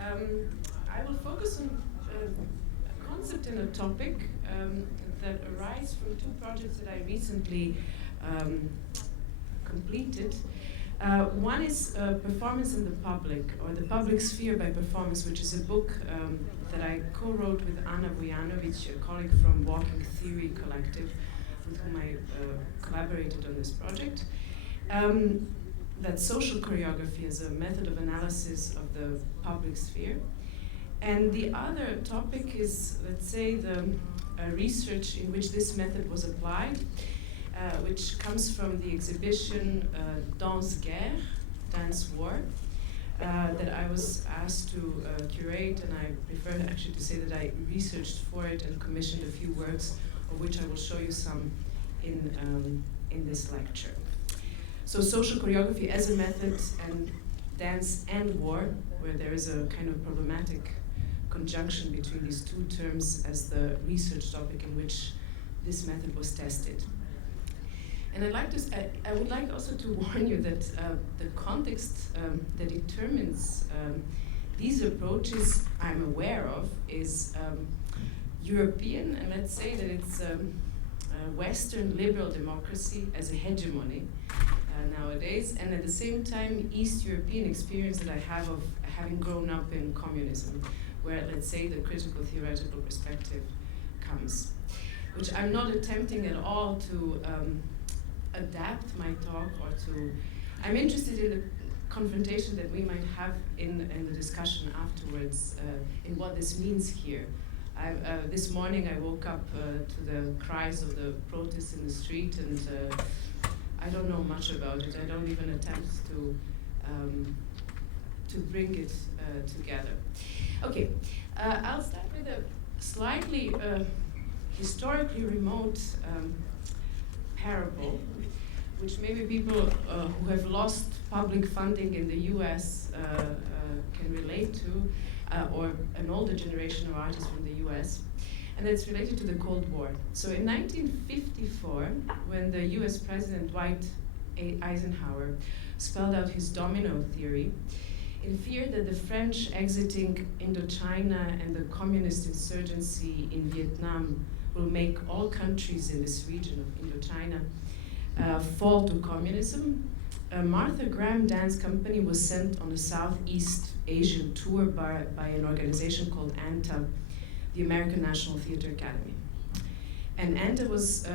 I will focus on a concept and a topic that arise from two projects that I recently completed. One is Performance in the Public, or The Public Sphere by Performance, which is a book that I co-wrote with Anna Vujanovic, a colleague from Walking Theory Collective, with whom I collaborated on this project. That social choreography as a method of analysis of the public sphere. And the other topic is, let's say, the research in which this method was applied, which comes from the exhibition Danse Guerre, Dance War, that I was asked to curate, and I prefer actually to say that I researched for it and commissioned a few works, of which I will show you some in this lecture. So social choreography as a method, and dance and war, where there is a kind of problematic conjunction between these two terms as the research topic in which this method was tested. And I would like also to warn you that the context that determines these approaches I'm aware of is European, and let's say that it's Western liberal democracy as a hegemony nowadays, and at the same time East European experience that I have of having grown up in communism, where, let's say, the critical theoretical perspective comes, which I'm not attempting at all to adapt my talk or to. I'm interested in the confrontation that we might have in the discussion afterwards, in what this means here. This morning I woke up to the cries of the protests in the street, and I don't know much about it. I don't even attempt to bring it together. Okay, I'll start with a slightly historically remote parable, which maybe people who have lost public funding in the US can relate to, or an older generation of artists from the US. And it's related to the Cold War. So in 1954, when the US President Dwight Eisenhower spelled out his domino theory, in fear that the French exiting Indochina and the communist insurgency in Vietnam will make all countries in this region of Indochina fall to communism, Martha Graham Dance Company was sent on a Southeast Asian tour by an organization called ANTA, the American National Theatre Academy. And ANTA was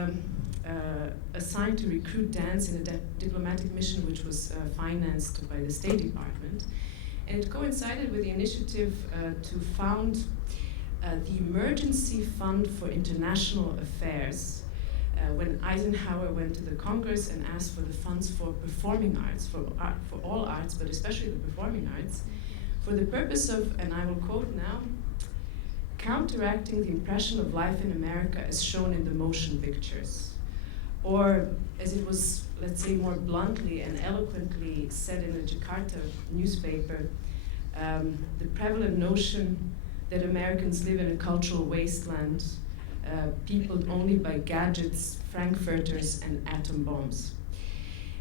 assigned to recruit dance in a diplomatic mission which was financed by the State Department. And it coincided with the initiative to found the Emergency Fund for International Affairs when Eisenhower went to the Congress and asked for the funds for performing arts, for all arts, but especially the performing arts, for the purpose of, and I will quote now, counteracting the impression of life in America as shown in the motion pictures. Or, as it was, let's say, more bluntly and eloquently said in a Jakarta newspaper, the prevalent notion that Americans live in a cultural wasteland, peopled only by gadgets, frankfurters, and atom bombs.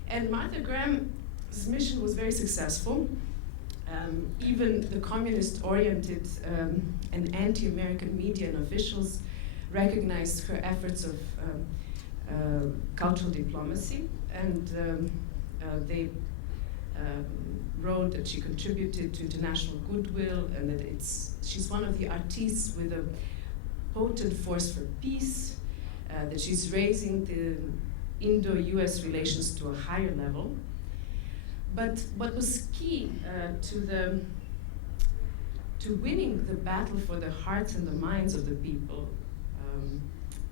And Martha Graham's mission was very successful. Even the communist-oriented and anti-American media and officials recognized her efforts of cultural diplomacy, and they wrote that she contributed to international goodwill, and that she's one of the artistes with a potent force for peace, that she's raising the Indo-US relations to a higher level. But what was key to winning the battle for the hearts and the minds of the people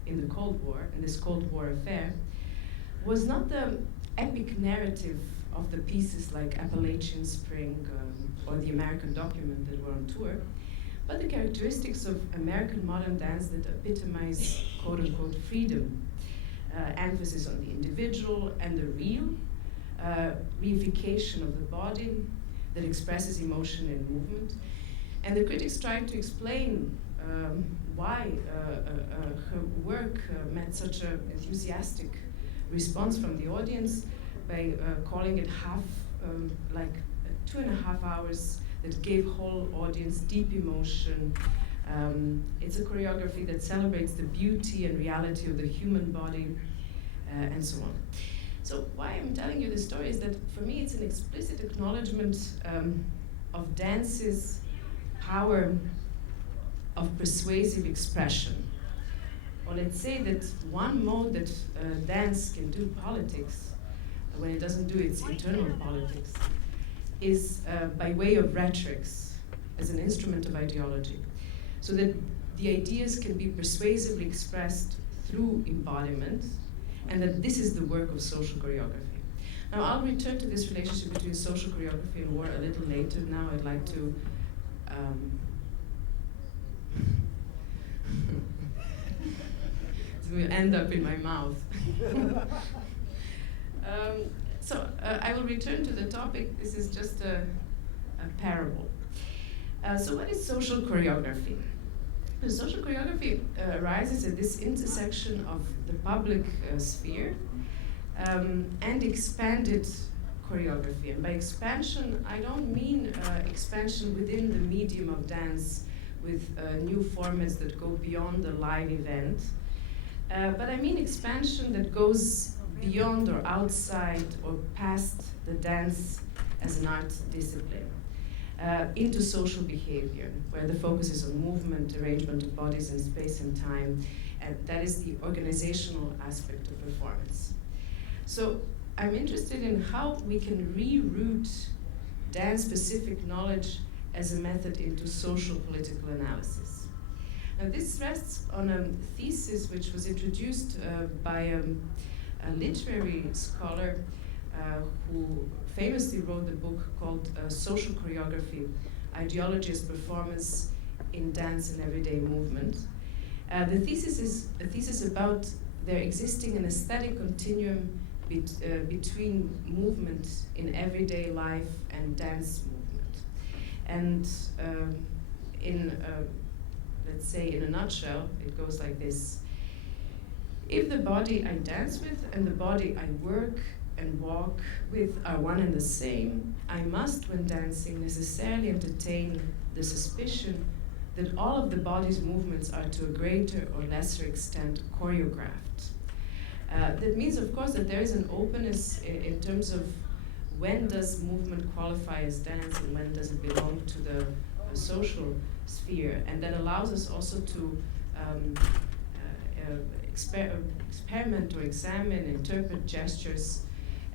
in the Cold War, in this Cold War affair, was not the epic narrative of the pieces like Appalachian Spring or the American Document that were on tour, but the characteristics of American modern dance that epitomize quote-unquote freedom, emphasis on the individual and the real, reification of the body that expresses emotion and movement. And the critics tried to explain why her work met such an enthusiastic response from the audience by calling it half like 2.5 hours that gave whole audience deep emotion. It's a choreography that celebrates the beauty and reality of the human body, and so on. So why I'm telling you this story is that for me it's an explicit acknowledgement of dance's power of persuasive expression. Or let's say that one mode that dance can do politics, when it doesn't do its internal politics, is by way of rhetorics as an instrument of ideology. So that the ideas can be persuasively expressed through embodiment, and that this is the work of social choreography. Now I'll return to this relationship between social choreography and war a little later. Now I'd like to it will end up in my mouth. I will return to the topic. This is just a parable. So what is social choreography? The social choreography arises at this intersection of the public sphere and expanded choreography. And by expansion, I don't mean expansion within the medium of dance with new formats that go beyond the live event, but I mean expansion that goes beyond or outside or past the dance as an art discipline. Into social behavior, where the focus is on movement, arrangement of bodies in space and time, and that is the organizational aspect of performance. So I'm interested in how we can reroute dance-specific knowledge as a method into social political analysis. Now this rests on a thesis which was introduced by a literary scholar who famously wrote the book called Social Choreography, Ideology as Performance in Dance and Everyday Movement. The thesis is a thesis about there existing an aesthetic continuum between movement in everyday life and dance movement. And let's say in a nutshell, it goes like this. If the body I dance with and the body I work and walk with are one and the same, I must, when dancing, necessarily entertain the suspicion that all of the body's movements are to a greater or lesser extent choreographed. That means, of course, that there is an openness in terms of when does movement qualify as dance and when does it belong to the social sphere, and that allows us also to experiment or examine, interpret gestures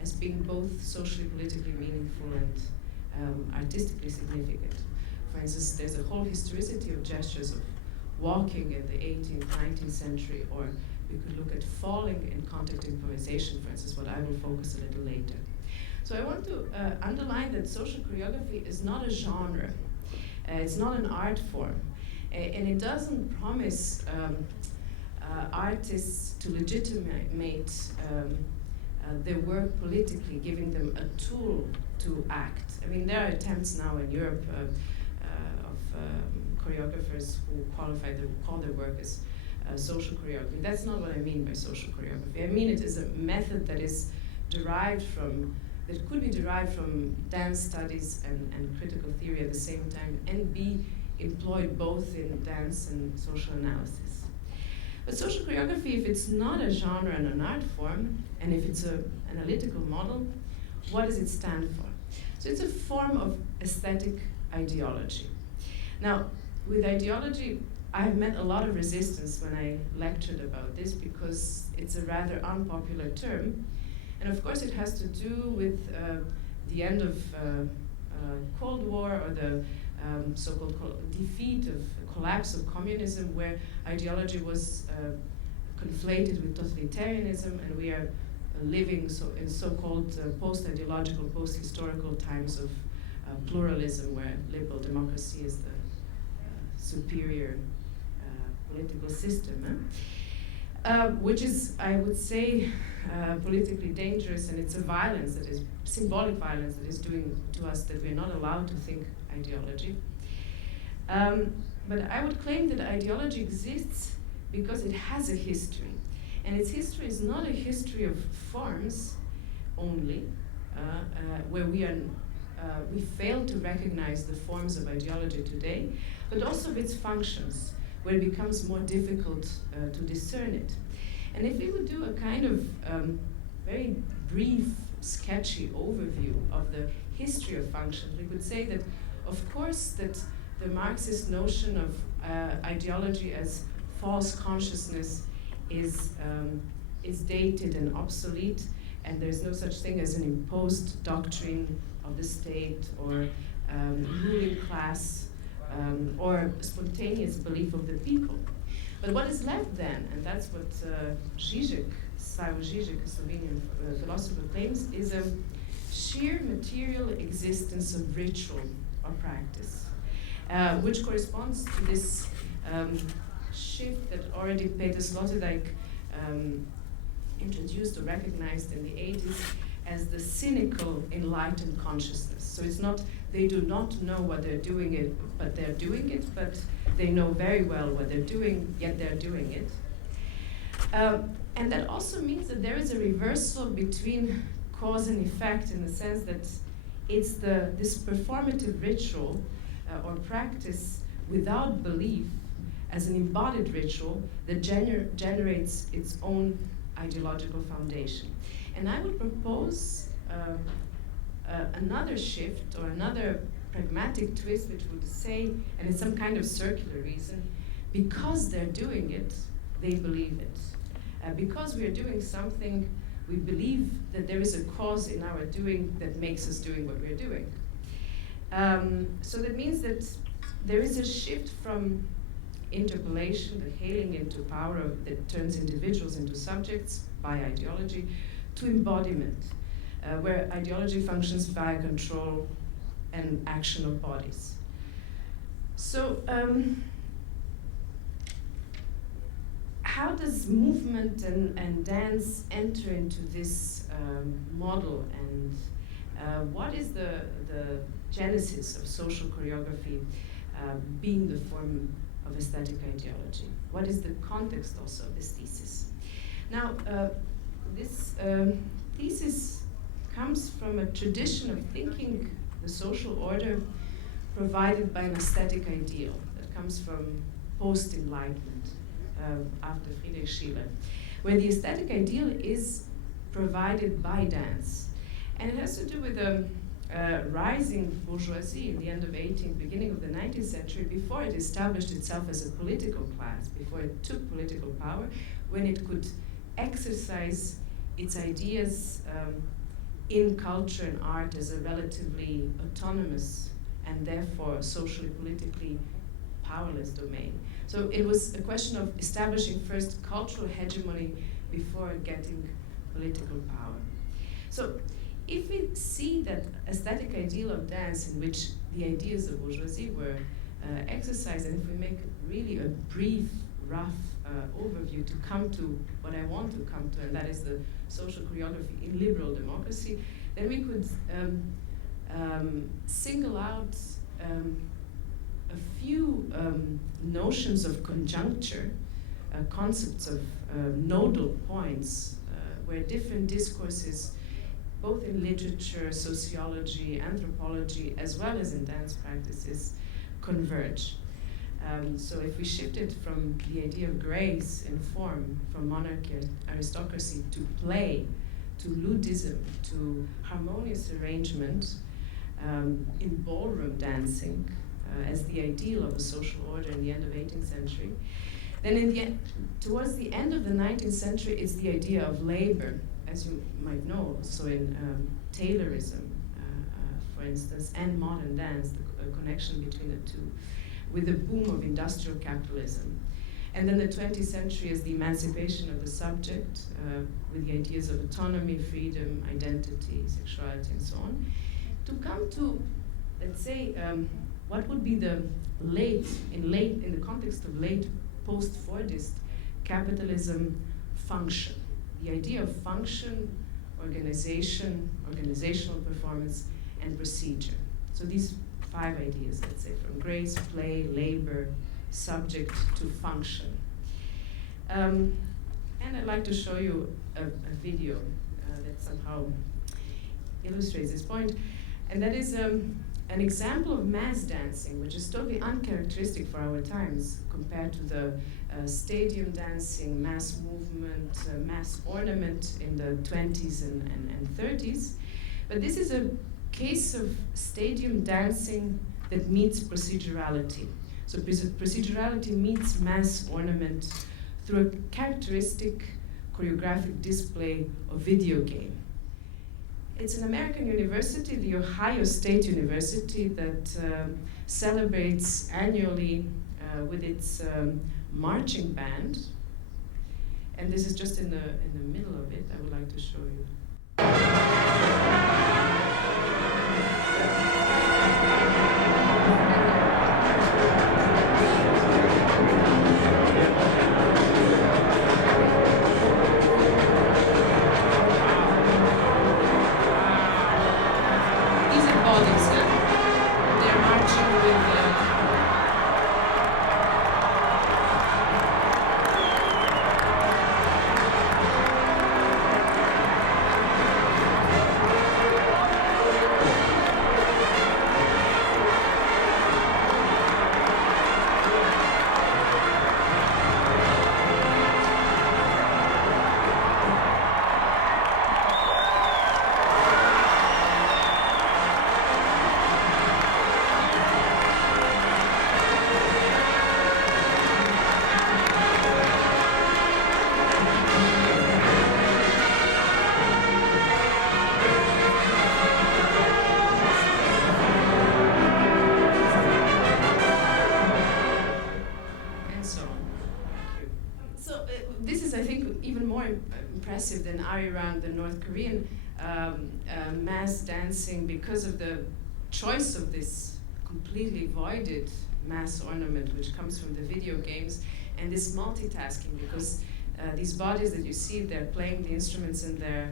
as being both socially, politically meaningful and artistically significant. For instance, there's a whole historicity of gestures of walking in the 18th, 19th century, or we could look at falling in contact improvisation, for instance, what I will focus a little later. So I want to underline that social choreography is not a genre. It's not an art form. And it doesn't promise artists to legitimate their work politically, giving them a tool to act. I mean, there are attempts now in Europe of choreographers who call their work as social choreography. That's not what I mean by social choreography. I mean it is a method that is derived from, that could be derived from dance studies and critical theory at the same time, and be employed both in dance and social analysis. But social choreography, if it's not a genre and an art form, and if it's an analytical model, what does it stand for? So it's a form of aesthetic ideology. Now, with ideology, I have met a lot of resistance when I lectured about this because it's a rather unpopular term. And of course it has to do with the end of Cold War, or the so-called defeat of collapse of communism, where ideology was conflated with totalitarianism, and we are living in so-called post-ideological, post-historical times of pluralism, where liberal democracy is the superior political system, which is, I would say, politically dangerous, and it's a violence that is symbolic violence that is doing to us that we're not allowed to think ideology. But I would claim that ideology exists because it has a history, and its history is not a history of forms only, where we are we fail to recognize the forms of ideology today, but also its functions, where it becomes more difficult to discern it. And if we would do a kind of very brief, sketchy overview of the history of functions, we would say that, of course, that the Marxist notion of ideology as false consciousness is dated and obsolete, and there's no such thing as an imposed doctrine of the state or ruling class or spontaneous belief of the people. But what is left then, and that's what Cvejic, Slavoj Žižek, a Slovenian philosopher, claims, is a sheer material existence of ritual or practice, which corresponds to this shift that already Peter Sloterdijk introduced or recognized in the 80s as the cynical enlightened consciousness. So it's not, they do not know what they're doing it, but they're doing it, but they know very well what they're doing, yet they're doing it. And that also means that there is a reversal between cause and effect, in the sense that it's this performative ritual or practice without belief as an embodied ritual that generates its own ideological foundation. And I would propose another shift or another pragmatic twist, which would say, and it's some kind of circular reason, because they're doing it, they believe it. Because we are doing something, we believe that there is a cause in our doing that makes us doing what we're doing. So that means that there is a shift from interpellation, the hailing into power that turns individuals into subjects by ideology, to embodiment, where ideology functions via control and action of bodies. So how does movement and dance enter into this model, and what is the genesis of social choreography being the form of aesthetic ideology? What is the context also of this thesis? Now, this thesis comes from a tradition of thinking the social order provided by an aesthetic ideal that comes from post-enlightenment after Friedrich Schiller, where the aesthetic ideal is provided by dance. And it has to do with the rising bourgeoisie in the end of 18th, beginning of the 19th century, before it established itself as a political class, before it took political power, when it could exercise its ideas in culture and art as a relatively autonomous and therefore socially, politically powerless domain. So it was a question of establishing first cultural hegemony before getting political power. So if we see that aesthetic ideal of dance in which the ideas of bourgeoisie were exercised, and if we make really a brief, rough overview to come to what I want to come to, and that is the social choreography in liberal democracy, then we could single out a few notions of conjuncture, concepts of nodal points, where different discourses, both in literature, sociology, anthropology, as well as in dance practices, converge. So if we shifted from the idea of grace in form, from monarchy, aristocracy, to play, to ludism, to harmonious arrangement in ballroom dancing as the ideal of a social order in the end of 18th century, then towards the end of the 19th century, it's the idea of labor, as you might know, so in Taylorism, for instance, and modern dance, the connection between the two, with the boom of industrial capitalism. And then the 20th century is the emancipation of the subject, with the ideas of autonomy, freedom, identity, sexuality, and so on, to come to, let's say, what would be the in the context of late post-Fordist capitalism, function. The idea of function, organization, organizational performance, and procedure. So these 5 ideas, let's say, from grace, play, labor, subject to function. And I'd like to show you a video that somehow illustrates this point. And that is an example of mass dancing, which is totally uncharacteristic for our times compared to the stadium dancing, mass movement, mass ornament in the 20s and 30s. But this is a case of stadium dancing that meets procedurality. So procedurality meets mass ornament through a characteristic choreographic display of video game. It's an American university, the Ohio State University, that celebrates annually with its marching band. And this is just in the middle of it. I would like to show you. Than Arirang, the North Korean mass dancing, because of the choice of this completely voided mass ornament which comes from the video games, and this multitasking, because these bodies that you see, they're playing the instruments and they're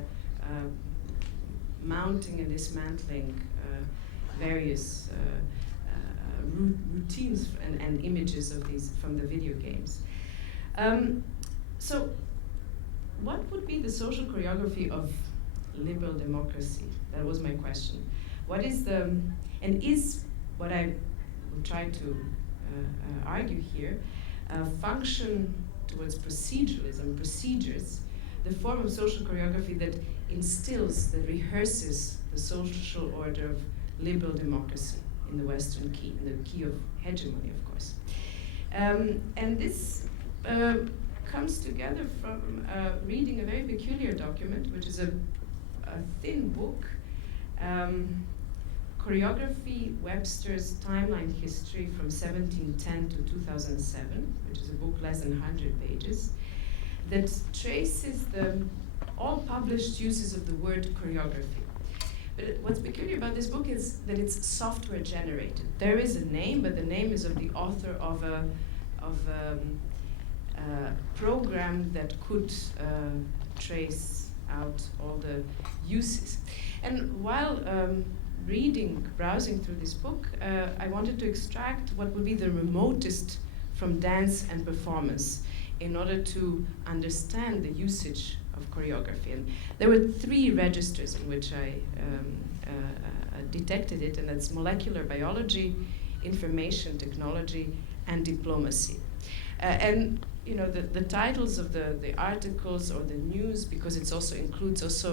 mounting and dismantling various routines and images of these from the video games. So what would be the social choreography of liberal democracy? That was my question. What is what I will try to argue here, function towards proceduralism, procedures, the form of social choreography that instills, that rehearses the social order of liberal democracy in the Western key, in the key of hegemony, of course. And this comes together from reading a very peculiar document, which is a thin book, Choreography, Webster's Timeline History from 1710 to 2007, which is a book less than 100 pages, that traces all published uses of the word choreography. But what's peculiar about this book is that it's software generated. There is a name, but the name is of the author of a program that could trace out all the uses. And while browsing through this book, I wanted to extract what would be the remotest from dance and performance in order to understand the usage of choreography. And there were 3 registers in which I detected it, and that's molecular biology, information technology, and diplomacy. And you know, the titles of the articles or the news, because it also includes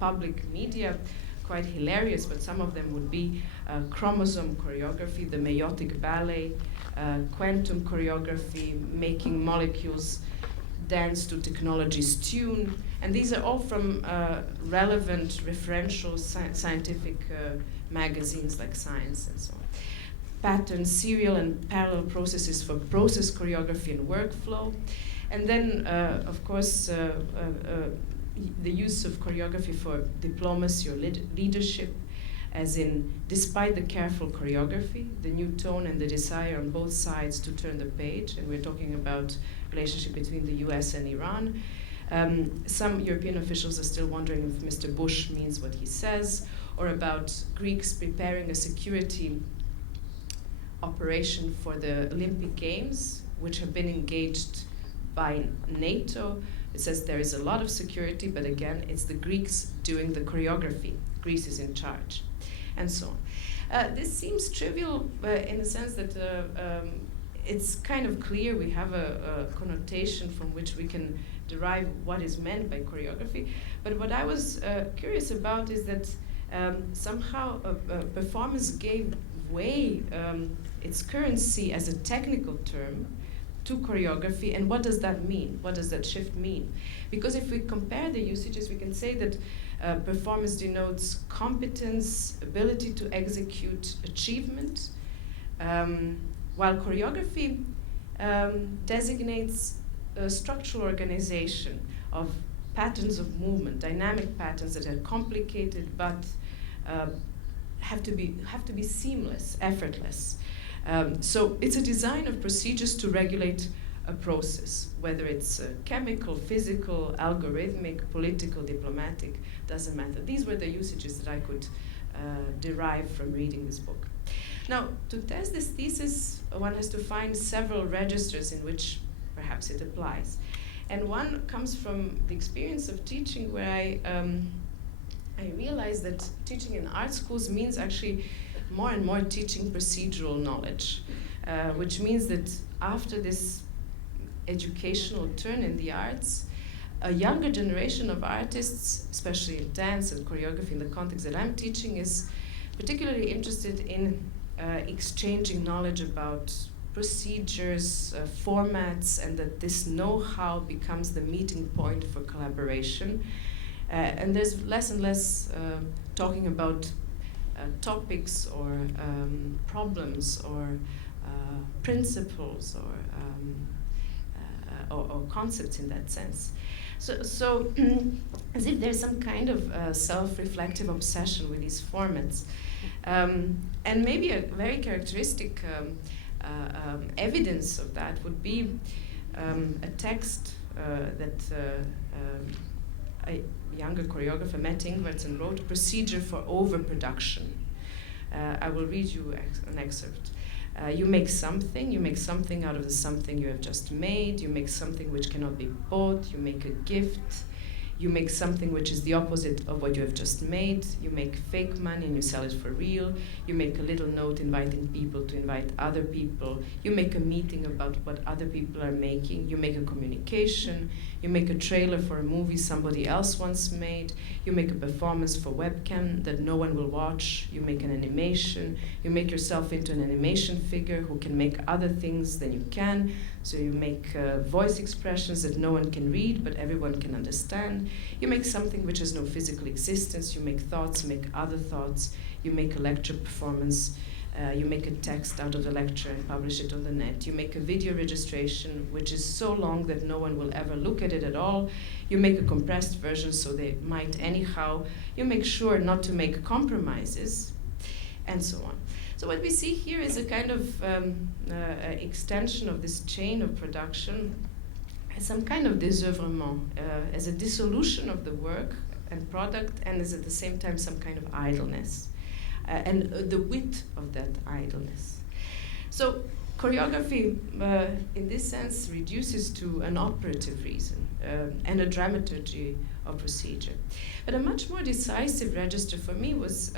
public media, quite hilarious, but some of them would be chromosome choreography, the meiotic ballet, quantum choreography, making molecules dance to technology's tune. And these are all from relevant referential scientific magazines like Science and so on. Pattern, serial, and parallel processes for process choreography and workflow. And then, of course, the use of choreography for diplomacy or leadership, as in, despite the careful choreography, the new tone and the desire on both sides to turn the page, and we're talking about relationship between the US and Iran. Some European officials are still wondering if Mr. Bush means what he says, or about Greeks preparing a security operation for the Olympic Games, which have been engaged by NATO. It says there is a lot of security, but again, it's the Greeks doing the choreography. Greece is in charge. and so on. This seems trivial in the sense that it's kind of clear we have a connotation from which we can derive what is meant by choreography. But what I was curious about is that somehow performance gave way its currency as a technical term to choreography, and what does that mean? What does that shift mean? Because if we compare the usages, we can say that performance denotes competence, ability to execute, achievement, while choreography designates a structural organization of patterns of movement, dynamic patterns that are complicated but have to be seamless, effortless. So it's a design of procedures to regulate a process, whether it's chemical, physical, algorithmic, political, diplomatic, doesn't matter. These were the usages that I could derive from reading this book. Now, to test this thesis, one has to find several registers in which perhaps it applies. And one comes from the experience of teaching, where I realized that teaching in art schools means actually more and more teaching procedural knowledge, which means that after this educational turn in the arts, a younger generation of artists, especially in dance and choreography in the context that I'm teaching, is particularly interested in exchanging knowledge about procedures, formats, and that this know-how becomes the meeting point for collaboration. And there's less and less talking about topics or problems or principles or concepts in that sense. So as if there's some kind of self-reflective obsession with these formats. And maybe a very characteristic evidence of that would be a text that a younger choreographer, Matt Ingvartsen, wrote, Procedure for Overproduction. I will read you an excerpt. You make something out of the something you have just made, you make something which cannot be bought, you make a gift, you make something which is the opposite of what you have just made, you make fake money and you sell it for real, you make a little note inviting people to invite other people, you make a meeting about what other people are making, you make a communication, you make a trailer for a movie somebody else once made, you make a performance for webcam that no one will watch, you make an animation, you make yourself into an animation figure who can make other things than you can, so you make voice expressions that no one can read but everyone can understand. You make something which has no physical existence, you make thoughts, make other thoughts, you make a lecture performance, you make a text out of the lecture and publish it on the net. You make a video registration which is so long that no one will ever look at it at all. You make a compressed version so they might anyhow. You make sure not to make compromises, and so on. So what we see here is a kind of extension of this chain of production as some kind of désœuvrement, as a dissolution of the work and product, and as at the same time some kind of idleness. And the width of that idleness. So choreography, in this sense, reduces to an operative reason and a dramaturgy of procedure. But a much more decisive register for me was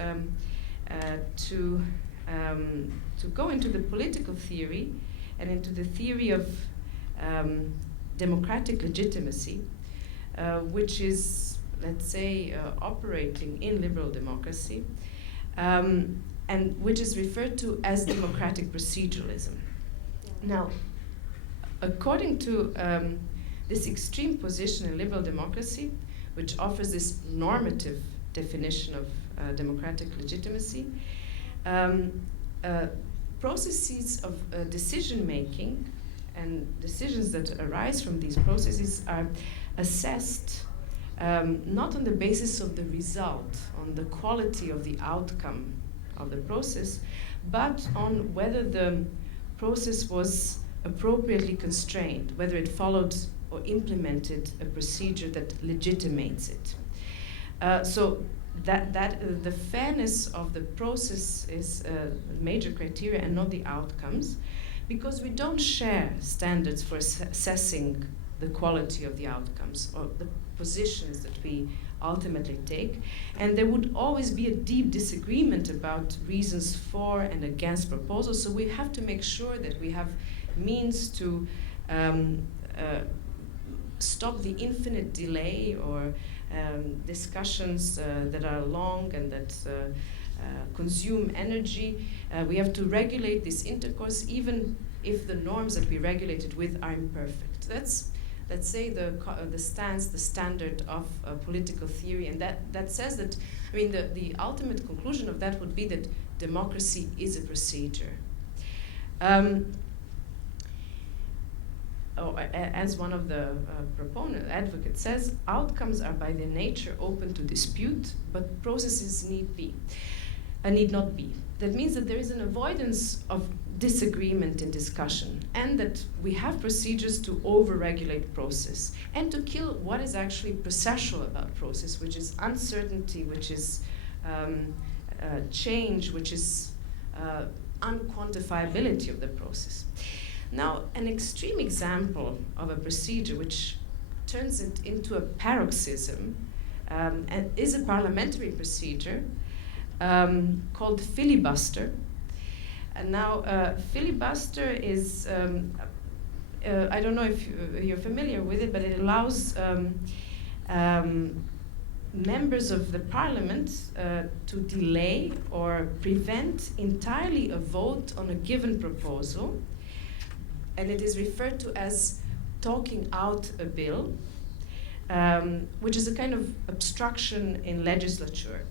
to go into the political theory and into the theory of democratic legitimacy, which is, let's say, operating in liberal democracy, and which is referred to as democratic proceduralism. Now, according to this extreme position in liberal democracy, which offers this normative definition of democratic legitimacy, processes of decision-making and decisions that arise from these processes are assessed not on the basis of the result, on the quality of the outcome of the process, but on whether the process was appropriately constrained, whether it followed or implemented a procedure that legitimates it. So that the fairness of the process is a major criteria and not the outcomes, because we don't share standards for assessing the quality of the outcomes or the positions that we ultimately take. And there would always be a deep disagreement about reasons for and against proposals. So we have to make sure that we have means to stop the infinite delay or discussions that are long and that consume energy. We have to regulate this intercourse even if the norms that we regulate it with are imperfect. That's, let's say, the stance, the standard of political theory, and that says that, I mean, the ultimate conclusion of that would be that democracy is a procedure. As one of the advocates says, outcomes are by their nature open to dispute, but processes need not be. That means that there is an avoidance of disagreement in discussion, and that we have procedures to over-regulate process, and to kill what is actually processual about process, which is uncertainty, which is change, which is unquantifiability of the process. Now, an extreme example of a procedure which turns it into a paroxysm and is a parliamentary procedure called filibuster. And now, filibuster is, I don't know if you're familiar with it, but it allows members of the parliament to delay or prevent entirely a vote on a given proposal. And it is referred to as talking out a bill, which is a kind of obstruction in legislature.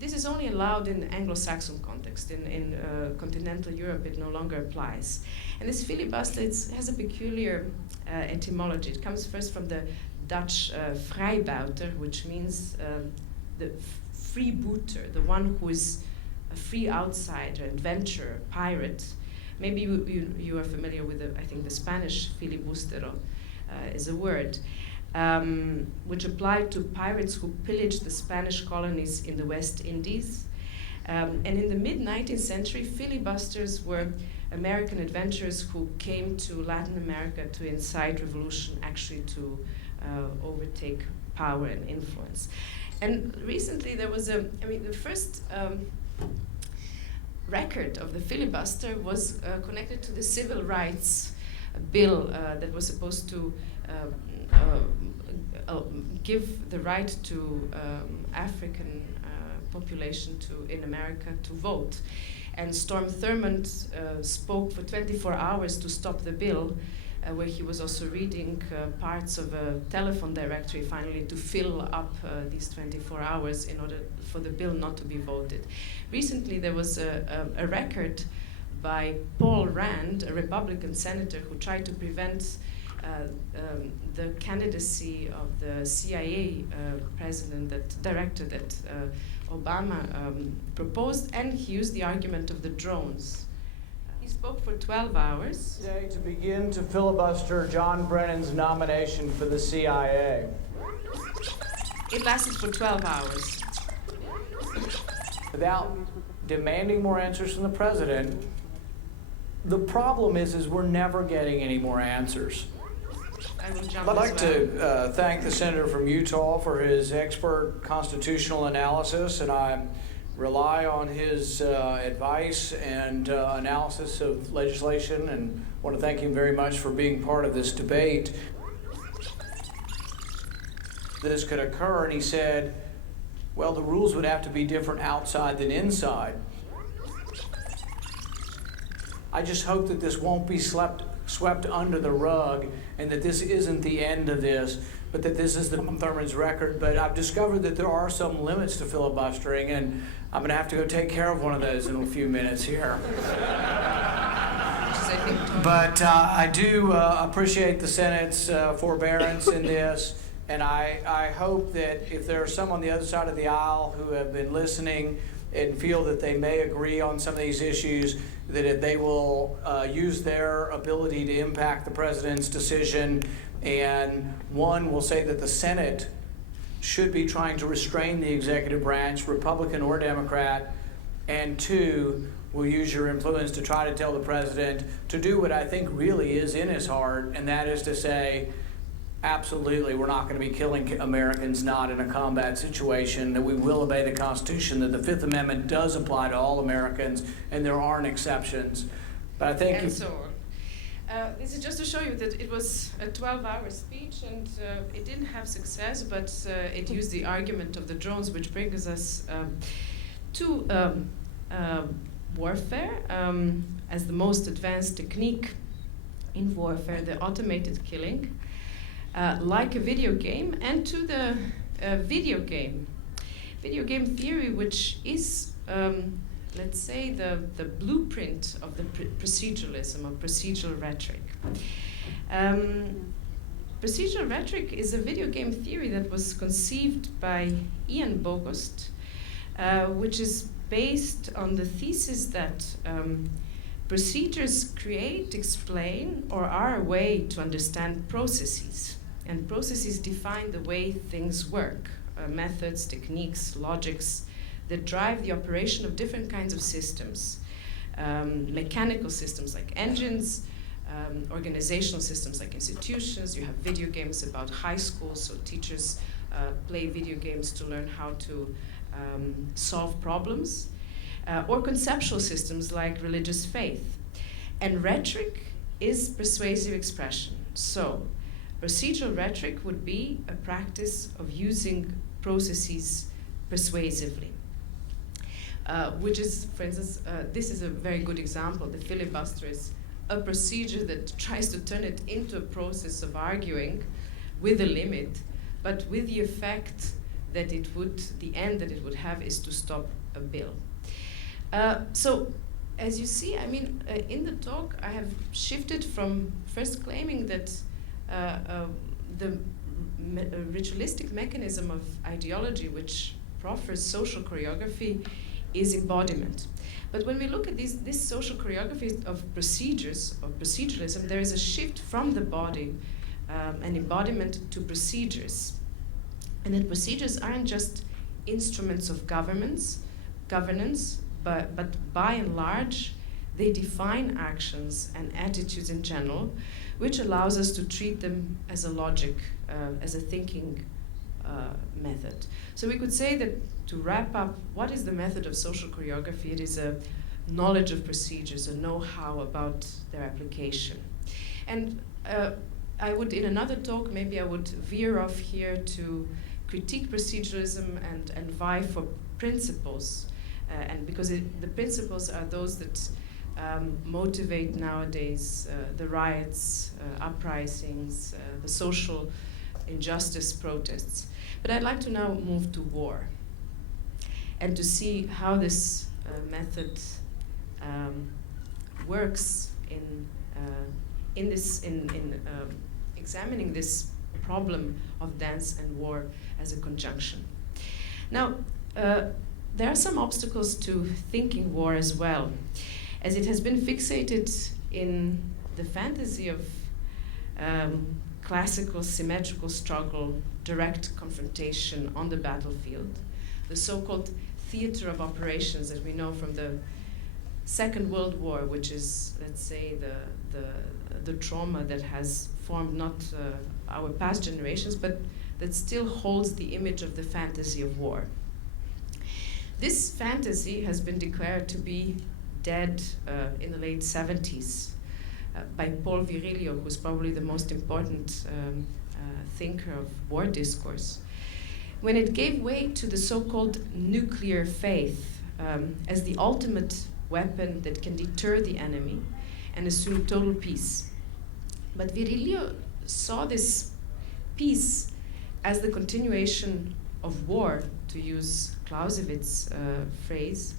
This is only allowed in Anglo-Saxon context. In continental Europe, it no longer applies. And this filibuster has a peculiar etymology. It comes first from the Dutch vrijbuiter, which means the freebooter, the one who is a free outsider, adventurer, pirate. Maybe you are familiar with, I think, the Spanish filibustero is a word, which applied to pirates who pillaged the Spanish colonies in the West Indies. And in the mid-19th century, filibusters were American adventurers who came to Latin America to incite revolution, actually to overtake power and influence. And recently there was the first record of the filibuster was connected to the civil rights bill that was supposed to give the right to African population in America to vote. And Storm Thurmond spoke for 24 hours to stop the bill, where he was also reading parts of a telephone directory finally to fill up these 24 hours in order for the bill not to be voted. Recently there was a record by Paul Rand, a Republican senator who tried to prevent the candidacy of the CIA director that Obama proposed, and he used the argument of the drones. He spoke for 12 hours. Today to begin to filibuster John Brennan's nomination for the CIA. It lasted for 12 hours. Without demanding more answers from the president, the problem is we're never getting any more answers. I will jump I'd like as well. to thank the senator from Utah for his expert constitutional analysis, and I rely on his advice and analysis of legislation, and want to thank him very much for being part of this debate. This could occur, and he said, well, the rules would have to be different outside than inside. I just hope that this won't be swept under the rug, and that this isn't the end of this, but that this is the Thurmond's record. But I've discovered that there are some limits to filibustering, and I'm going to have to go take care of one of those in a few minutes here. But I do appreciate the Senate's forbearance in this, and I hope that if there are some on the other side of the aisle who have been listening and feel that they may agree on some of these issues, that they will use their ability to impact the president's decision. And one will say that the Senate should be trying to restrain the executive branch, Republican or Democrat. And two, will use your influence to try to tell the president to do what I think really is in his heart, and that is to say, Absolutely, we're not going to be killing Americans not in a combat situation, that we will obey the Constitution, that the Fifth Amendment does apply to all Americans, and there aren't exceptions. But I think and so on. This is just to show you that it was a 12-hour speech, and it didn't have success, but it used the argument of the drones, which brings us to warfare as the most advanced technique in warfare, the automated killing. Like a video game, and to the video game theory, which is, let's say, the blueprint of the proceduralism, of procedural rhetoric. Procedural rhetoric is a video game theory that was conceived by Ian Bogost, which is based on the thesis that procedures create, explain, or are a way to understand processes. And processes define the way things work, methods, techniques, logics that drive the operation of different kinds of systems. Mechanical systems like engines, organizational systems like institutions. You have video games about high schools, so teachers play video games to learn how to solve problems. Or conceptual systems like religious faith. And rhetoric is persuasive expression. So, procedural rhetoric would be a practice of using processes persuasively. Which is, for instance, this is a very good example. The filibuster is a procedure that tries to turn it into a process of arguing with a limit, but with the effect that it would, the end that it would have is to stop a bill. So, as you see, I mean, in the talk, I have shifted from first claiming that the ritualistic mechanism of ideology, which proffers social choreography, is embodiment. But when we look at this social choreography of procedures, of proceduralism, there is a shift from the body and embodiment to procedures. And that procedures aren't just instruments of governance, but by and large, they define actions and attitudes in general, which allows us to treat them as a logic, as a thinking method. So we could say that, to wrap up, what is the method of social choreography? It is a knowledge of procedures, a know-how about their application. And I would, in another talk, maybe I would veer off here to critique proceduralism and vie for principles. And because the principles are those that motivate nowadays the riots, uprisings, the social injustice protests. But I'd like to now move to war and to see how this method works in examining this problem of dance and war as a conjunction. Now, there are some obstacles to thinking war as well, as it has been fixated in the fantasy of classical symmetrical struggle, direct confrontation on the battlefield, the so-called theater of operations that we know from the Second World War, which is, let's say, the trauma that has formed not our past generations, but that still holds the image of the fantasy of war. This fantasy has been declared to be dead in the late 70s by Paul Virilio, who's probably the most important thinker of war discourse, when it gave way to the so-called nuclear faith as the ultimate weapon that can deter the enemy and assume total peace. But Virilio saw this peace as the continuation of war, to use Clausewitz's phrase,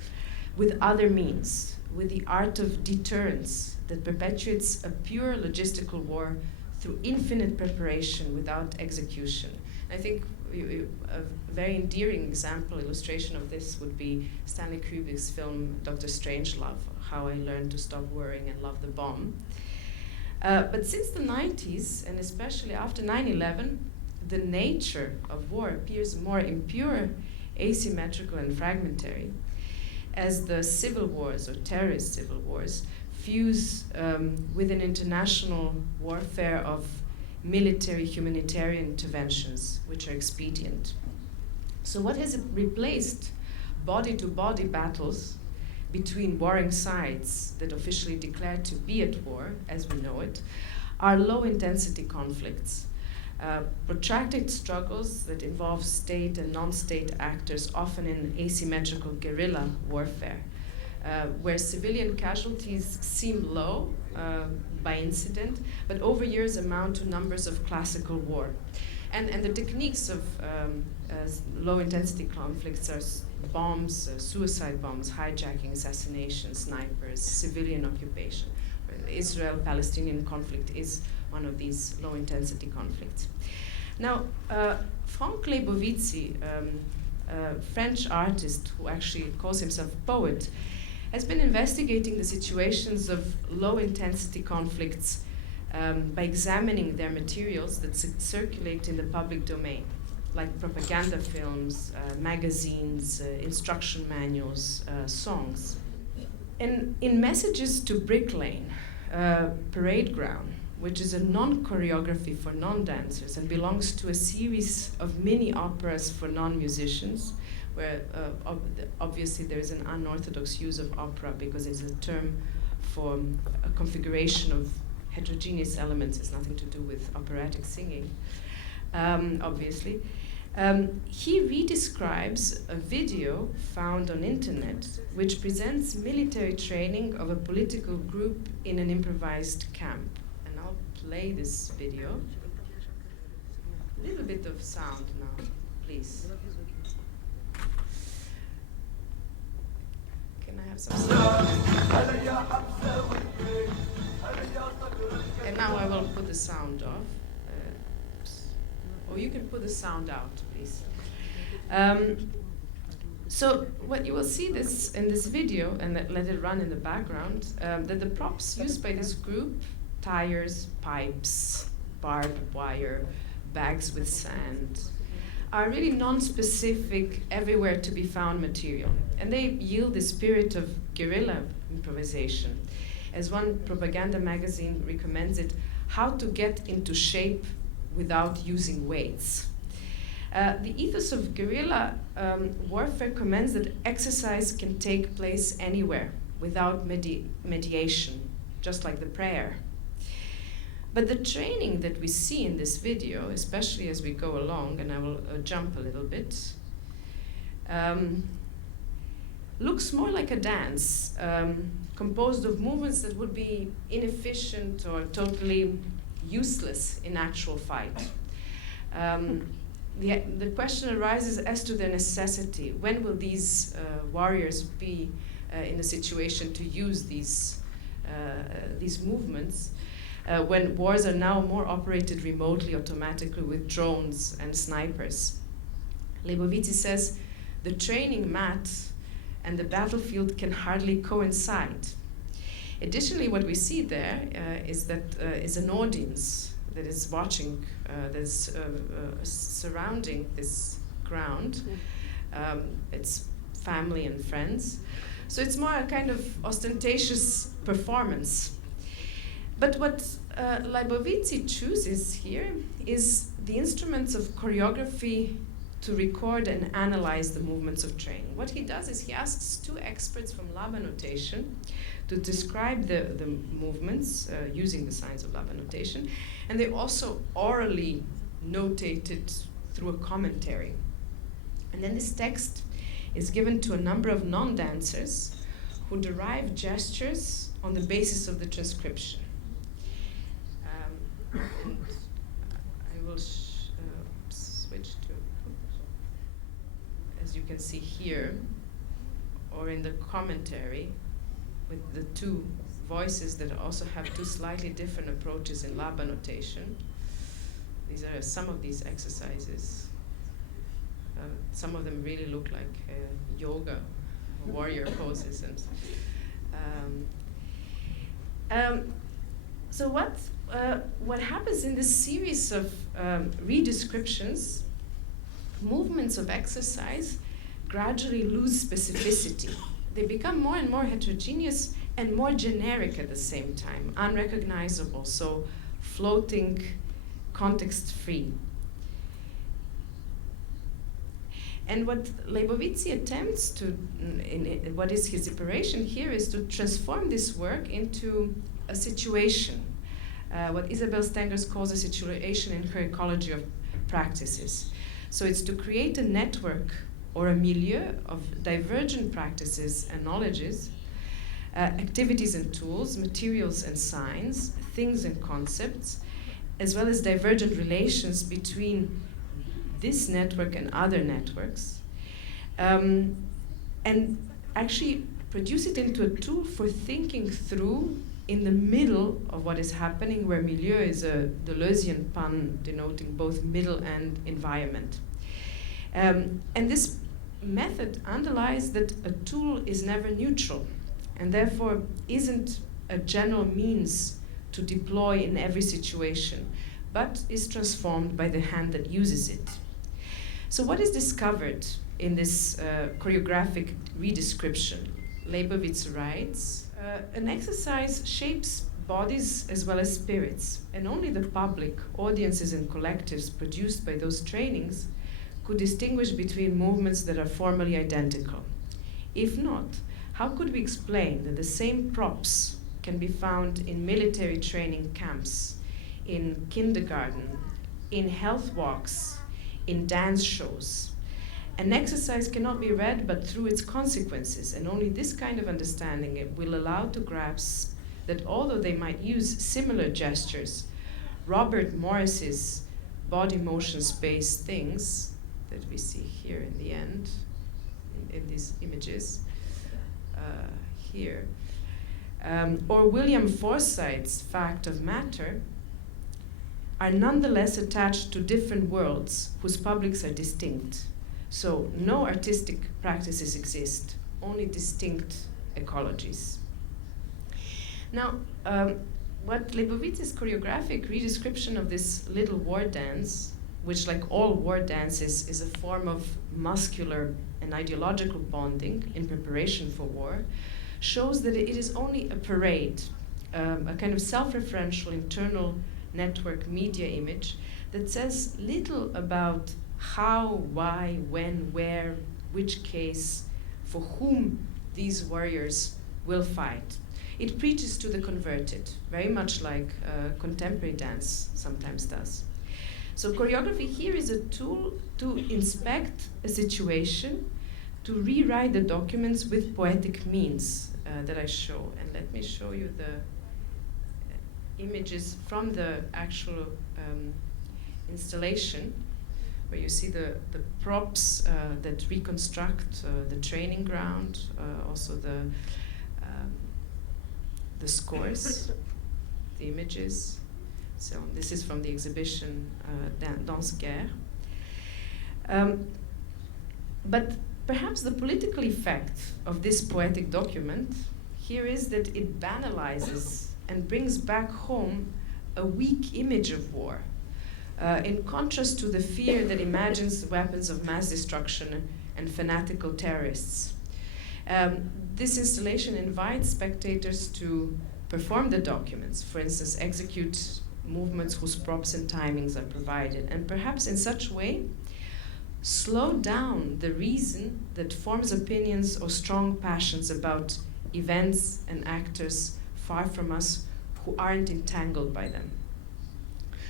with other means, with the art of deterrence that perpetuates a pure logistical war through infinite preparation without execution. I think a very endearing example, illustration of this would be Stanley Kubrick's film Dr. Strangelove, How I Learned to Stop Worrying and Love the Bomb. But since the 90s, and especially after 9/11, the nature of war appears more impure, asymmetrical, and fragmentary, as the civil wars or terrorist civil wars fuse with an international warfare of military humanitarian interventions, which are expedient. So what has replaced body-to-body battles between warring sides that officially declared to be at war, as we know it, are low-intensity conflicts, protracted struggles that involve state and non-state actors, often in asymmetrical guerrilla warfare, where civilian casualties seem low by incident, but over years amount to numbers of classical war. And the techniques of low-intensity conflicts are bombs, suicide bombs, hijacking, assassination, snipers, civilian occupation. The Israel-Palestinian conflict is one of these low-intensity conflicts. Now, Frank Leibovici, a French artist who actually calls himself a poet, has been investigating the situations of low-intensity conflicts by examining their materials that circulate in the public domain, like propaganda films, magazines, instruction manuals, songs. And in Messages to Brick Lane, Parade Ground, which is a non-choreography for non-dancers and belongs to a series of mini-operas for non-musicians, where obviously there is an unorthodox use of opera because it's a term for a configuration of heterogeneous elements. It's nothing to do with operatic singing, obviously. He redescribes a video found on internet which presents military training of a political group in an improvised camp. And I'll play this video. A little bit of sound now, please. Can I have some sound? And now I will put the sound off. Or you can put the sound out, please. So what you will see this in this video, and let it run in the background, that the props used by this group, tires, pipes, barbed wire, bags with sand, are really non-specific, everywhere to be found material. And they yield the spirit of guerrilla improvisation. As one propaganda magazine recommends it, how to get into shape without using weights. The ethos of guerrilla warfare commends that exercise can take place anywhere without mediation, just like the prayer. But the training that we see in this video, especially as we go along, and I will jump a little bit, looks more like a dance, composed of movements that would be inefficient or totally useless in actual fight. The question arises as to their necessity. When will these warriors be in a situation to use these movements when wars are now more operated remotely, automatically with drones and snipers? Leibovici says, the training mat and the battlefield can hardly coincide. Additionally, what we see there is an audience that is watching, that is surrounding this ground. It's family and friends. So it's more a kind of ostentatious performance. But what Leibovici chooses here is the instruments of choreography to record and analyze the movements of training. What he does is he asks two experts from Laban notation to describe the movements using the signs of Laban notation, and they also orally notate it through a commentary. And then this text is given to a number of non-dancers who derive gestures on the basis of the transcription. And I will switch to, as you can see here, or in the commentary, with the two voices that also have two slightly different approaches in Laban notation. These are some of these exercises. Some of them really look like yoga, warrior poses. So what happens in this series of redescriptions, movements of exercise gradually lose specificity. They become more and more heterogeneous and more generic at the same time, unrecognizable, so floating context-free. And what Leibovitz attempts to, what is his operation here, is to transform this work into a situation, what Isabel Stengers calls a situation in her ecology of practices. So it's to create a network or a milieu of divergent practices and knowledges, activities and tools, materials and signs, things and concepts, as well as divergent relations between this network and other networks, and actually produce it into a tool for thinking through in the middle of what is happening, where milieu is a Deleuzian pun denoting both middle and environment. And this method underlies that a tool is never neutral, and therefore isn't a general means to deploy in every situation, but is transformed by the hand that uses it. So what is discovered in this choreographic redescription? Leibovitz writes, an exercise shapes bodies as well as spirits, and only the public, audiences and collectives produced by those trainings could distinguish between movements that are formally identical. If not, how could we explain that the same props can be found in military training camps, in kindergarten, in health walks, in dance shows? An exercise cannot be read but through its consequences, and only this kind of understanding will allow to grasp that although they might use similar gestures, Robert Morris's body motion space things that we see here in the end, in these images here, or William Forsythe's fact of matter, are nonetheless attached to different worlds whose publics are distinct. So no artistic practices exist, only distinct ecologies. Now, what Leibovitz's choreographic redescription of this little war dance, which like all war dances is a form of muscular and ideological bonding in preparation for war, shows that it is only a parade, a kind of self-referential internal network media image that says little about how, why, when, where, which case, for whom these warriors will fight. It preaches to the converted, very much like contemporary dance sometimes does. So choreography here is a tool to inspect a situation, to rewrite the documents with poetic means that I show. And let me show you the images from the actual installation, where you see the props that reconstruct the training ground, also the scores, the images. So this is from the exhibition Danse Guerre. But perhaps the political effect of this poetic document here is that it banalizes and brings back home a weak image of war, in contrast to the fear that imagines weapons of mass destruction and fanatical terrorists. This installation invites spectators to perform the documents, for instance, execute movements whose props and timings are provided, and perhaps in such a way slow down the reason that forms opinions or strong passions about events and actors far from us who aren't entangled by them.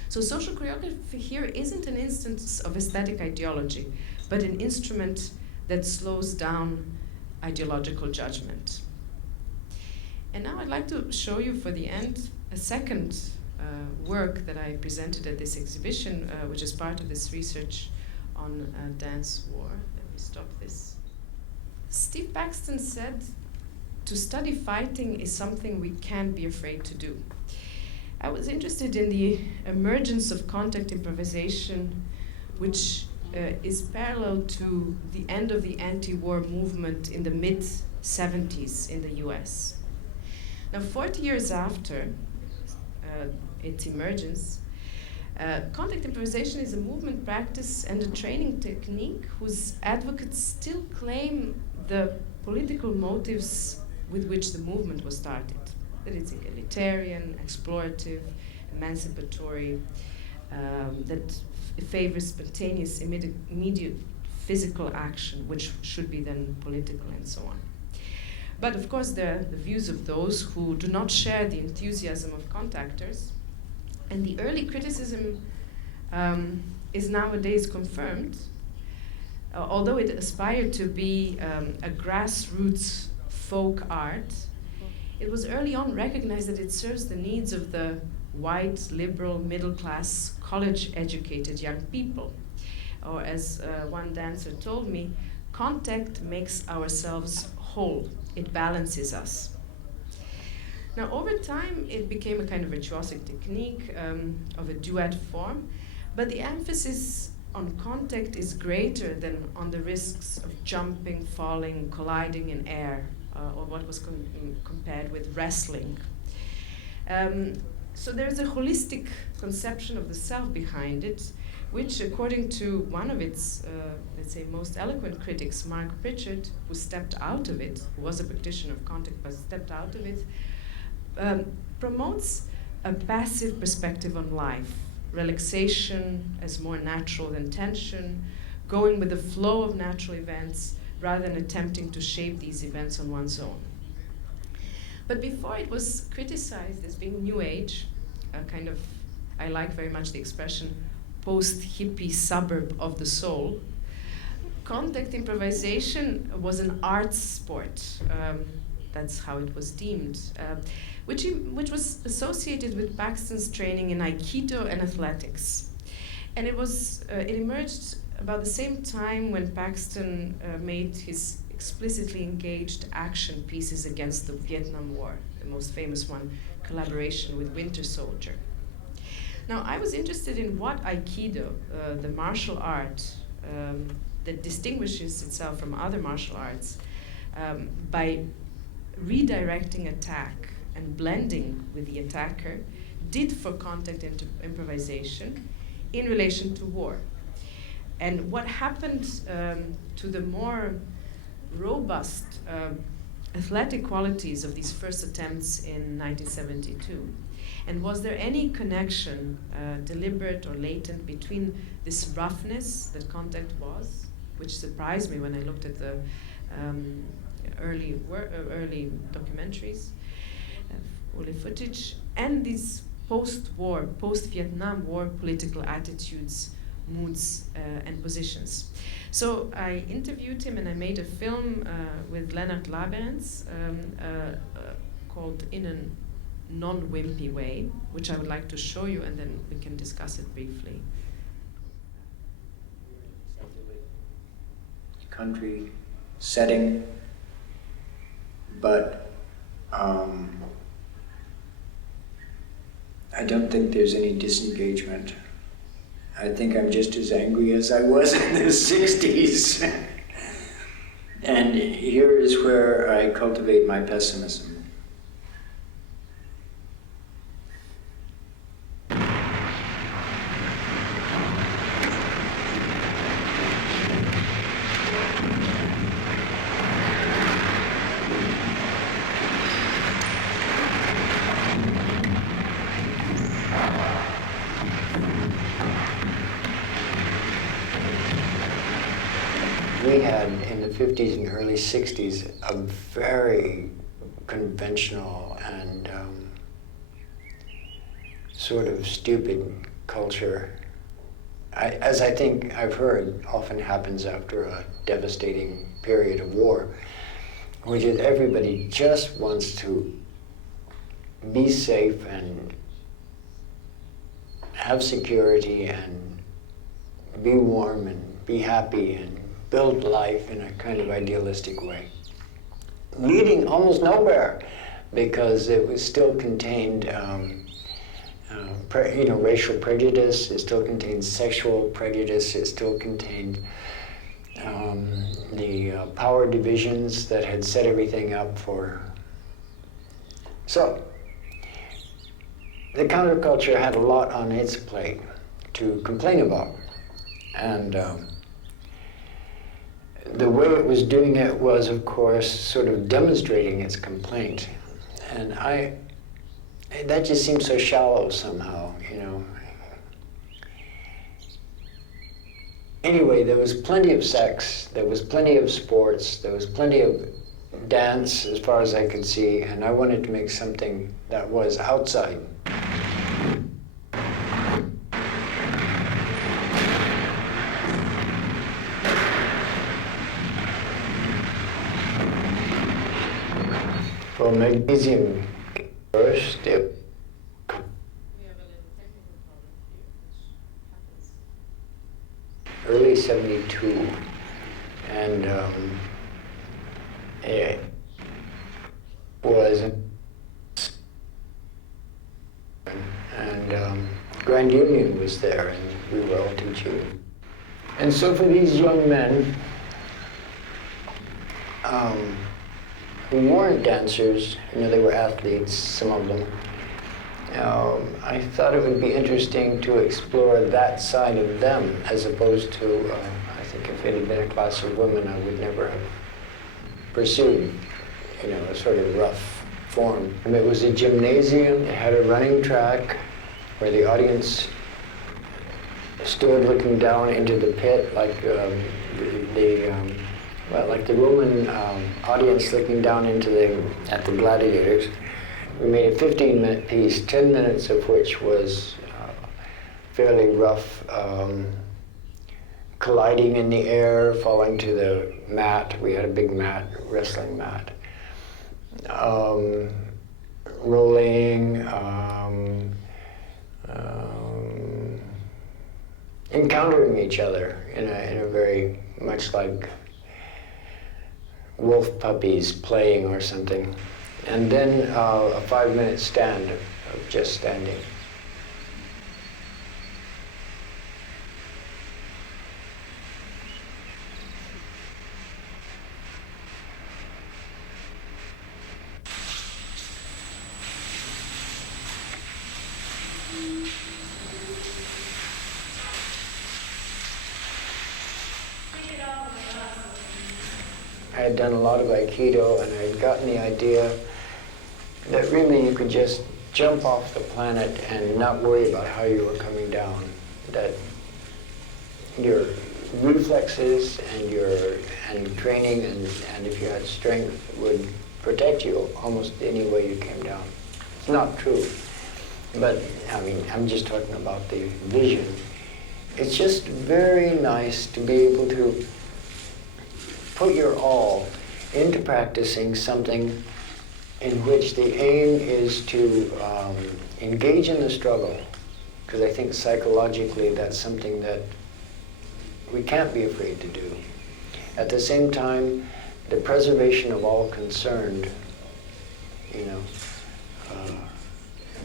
So social choreography here isn't an instance of aesthetic ideology, but an instrument that slows down ideological judgment. And now I'd like to show you for the end a second work that I presented at this exhibition, which is part of this research on dance war. Let me stop this. Steve Paxton said, to study fighting is something we can't be afraid to do. I was interested in the emergence of contact improvisation, which is parallel to the end of the anti-war movement in the mid-70s in the US. Now, 40 years after its emergence, contact improvisation is a movement practice and a training technique whose advocates still claim the political motives with which the movement was started. That it's egalitarian, explorative, emancipatory, that favors spontaneous, immediate physical action, which should be then political and so on. But of course, there are the views of those who do not share the enthusiasm of contactors. And the early criticism is nowadays confirmed, although it aspired to be a grassroots folk art. It was early on recognized that it serves the needs of the white, liberal, middle-class, college-educated young people. Or as one dancer told me, contact makes ourselves whole. It balances us. Now, over time, it became a kind of virtuosic technique of a duet form, but the emphasis on contact is greater than on the risks of jumping, falling, colliding in air, or what was compared with wrestling. So there's a holistic conception of the self behind it, which, according to one of its, let's say, most eloquent critics, Mark Pritchard, who stepped out of it, who was a practitioner of contact but stepped out of it, promotes a passive perspective on life, relaxation as more natural than tension, going with the flow of natural events rather than attempting to shape these events on one's own. But before it was criticized as being New Age, a kind of, I like very much the expression, post-hippie suburb of the soul, contact improvisation was an art sport. That's how it was deemed, which was associated with Paxton's training in Aikido and athletics. And it emerged about the same time when Paxton made his explicitly engaged action pieces against the Vietnam War, the most famous one, collaboration with Winter Soldier. Now, I was interested in what Aikido, the martial art that distinguishes itself from other martial arts, by redirecting attack and blending with the attacker, did for contact improvisation in relation to war. And what happened to the more robust athletic qualities of these first attempts in 1972? And was there any connection, deliberate or latent, between this roughness that contact was, which surprised me when I looked at the early documentaries, early footage, and these post-war, post-Vietnam War political attitudes, moods, and positions. So I interviewed him and I made a film with Leonard Laberens called In a Non-Wimpy Way, which I would like to show you, and then we can discuss it briefly. Country setting, but I don't think there's any disengagement. I think I'm just as angry as I was in the 60s. And here is where I cultivate my pessimism. We had, in the 50s and early 60s, a very conventional and sort of stupid culture, as I think I've heard often happens after a devastating period of war, which is everybody just wants to be safe and have security and be warm and be happy and build life in a kind of idealistic way, leading almost nowhere, because it was still contained racial prejudice, it still contained sexual prejudice, it still contained the power divisions that had set everything up for. So, the counterculture had a lot on its plate to complain about, and the way it was doing it was, of course, sort of demonstrating its complaint. And that just seems so shallow somehow, you know. Anyway, there was plenty of sex, there was plenty of sports, there was plenty of dance as far as I could see, and I wanted to make something that was outside. For magnesium first, We have a little technical problem here, which happens. early 72, and it was, and Grand Union was there, and we were all teaching. And so for these young men who weren't dancers, you know, they were athletes, some of them, I thought it would be interesting to explore that side of them, as opposed to, I think if it had been a class of women, I would never have pursued, you know, a sort of rough form. And it was a gymnasium, it had a running track where the audience stood looking down into the pit, like like the Roman audience looking down into at the gladiators. We made a 15-minute piece, 10 minutes of which was fairly rough, colliding in the air, falling to the mat. We had a big mat, wrestling mat. Rolling, encountering each other in a very much like wolf puppies playing or something. And then a 5-minute stand of just standing. I had done a lot of Aikido, and I had gotten the idea that really you could just jump off the planet and not worry about how you were coming down. That your reflexes and your training and if you had strength would protect you almost any way you came down. It's not true, but I mean, I'm just talking about the vision. It's just very nice to be able to put your all into practicing something in which the aim is to engage in the struggle, because I think psychologically that's something that we can't be afraid to do. At the same time, the preservation of all concerned, you know,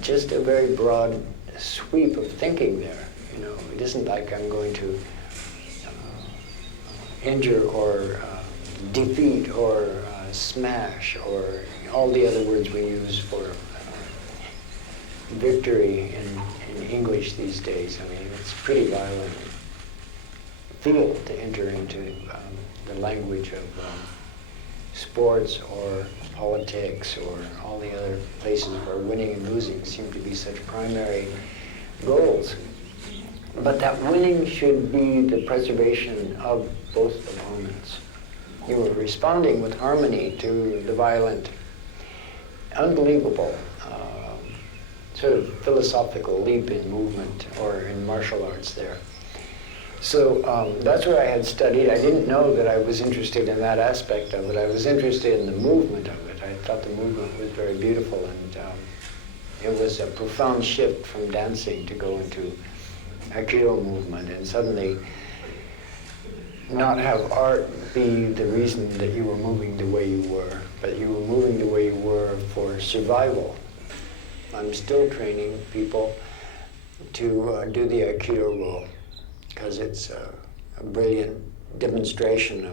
just a very broad sweep of thinking there. You know, it isn't like I'm going to injure or defeat or smash or all the other words we use for victory in English these days. I mean, it's pretty violent field to enter into the language of sports or politics or all the other places where winning and losing seem to be such primary goals. But that winning should be the preservation of both opponents. You were responding with harmony to the violent, unbelievable sort of philosophical leap in movement or in martial arts there. So that's what I had studied. I didn't know that I was interested in that aspect of it. I was interested in the movement of it. I thought the movement was very beautiful, and it was a profound shift from dancing to go into Aikido movement and suddenly not have art be the reason that you were moving the way you were, but you were moving the way you were for survival. I'm still training people to do the Aikido role because it's a brilliant demonstration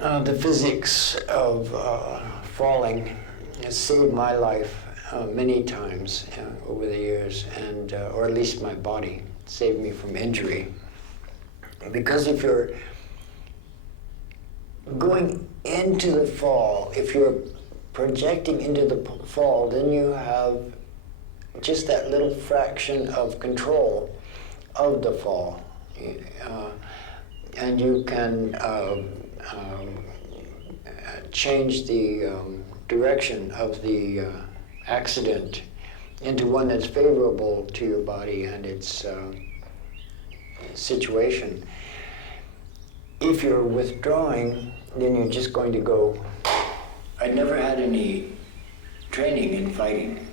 of the physics of falling. It saved my life many times over the years, and or at least my body. Saved me from injury. Because if you're going into the fall, if you're projecting into the fall, then you have just that little fraction of control of the fall. And you can change the direction of the accident into one that's favorable to your body and its situation. If you're withdrawing, then you're just going to go. I never had any training in fighting.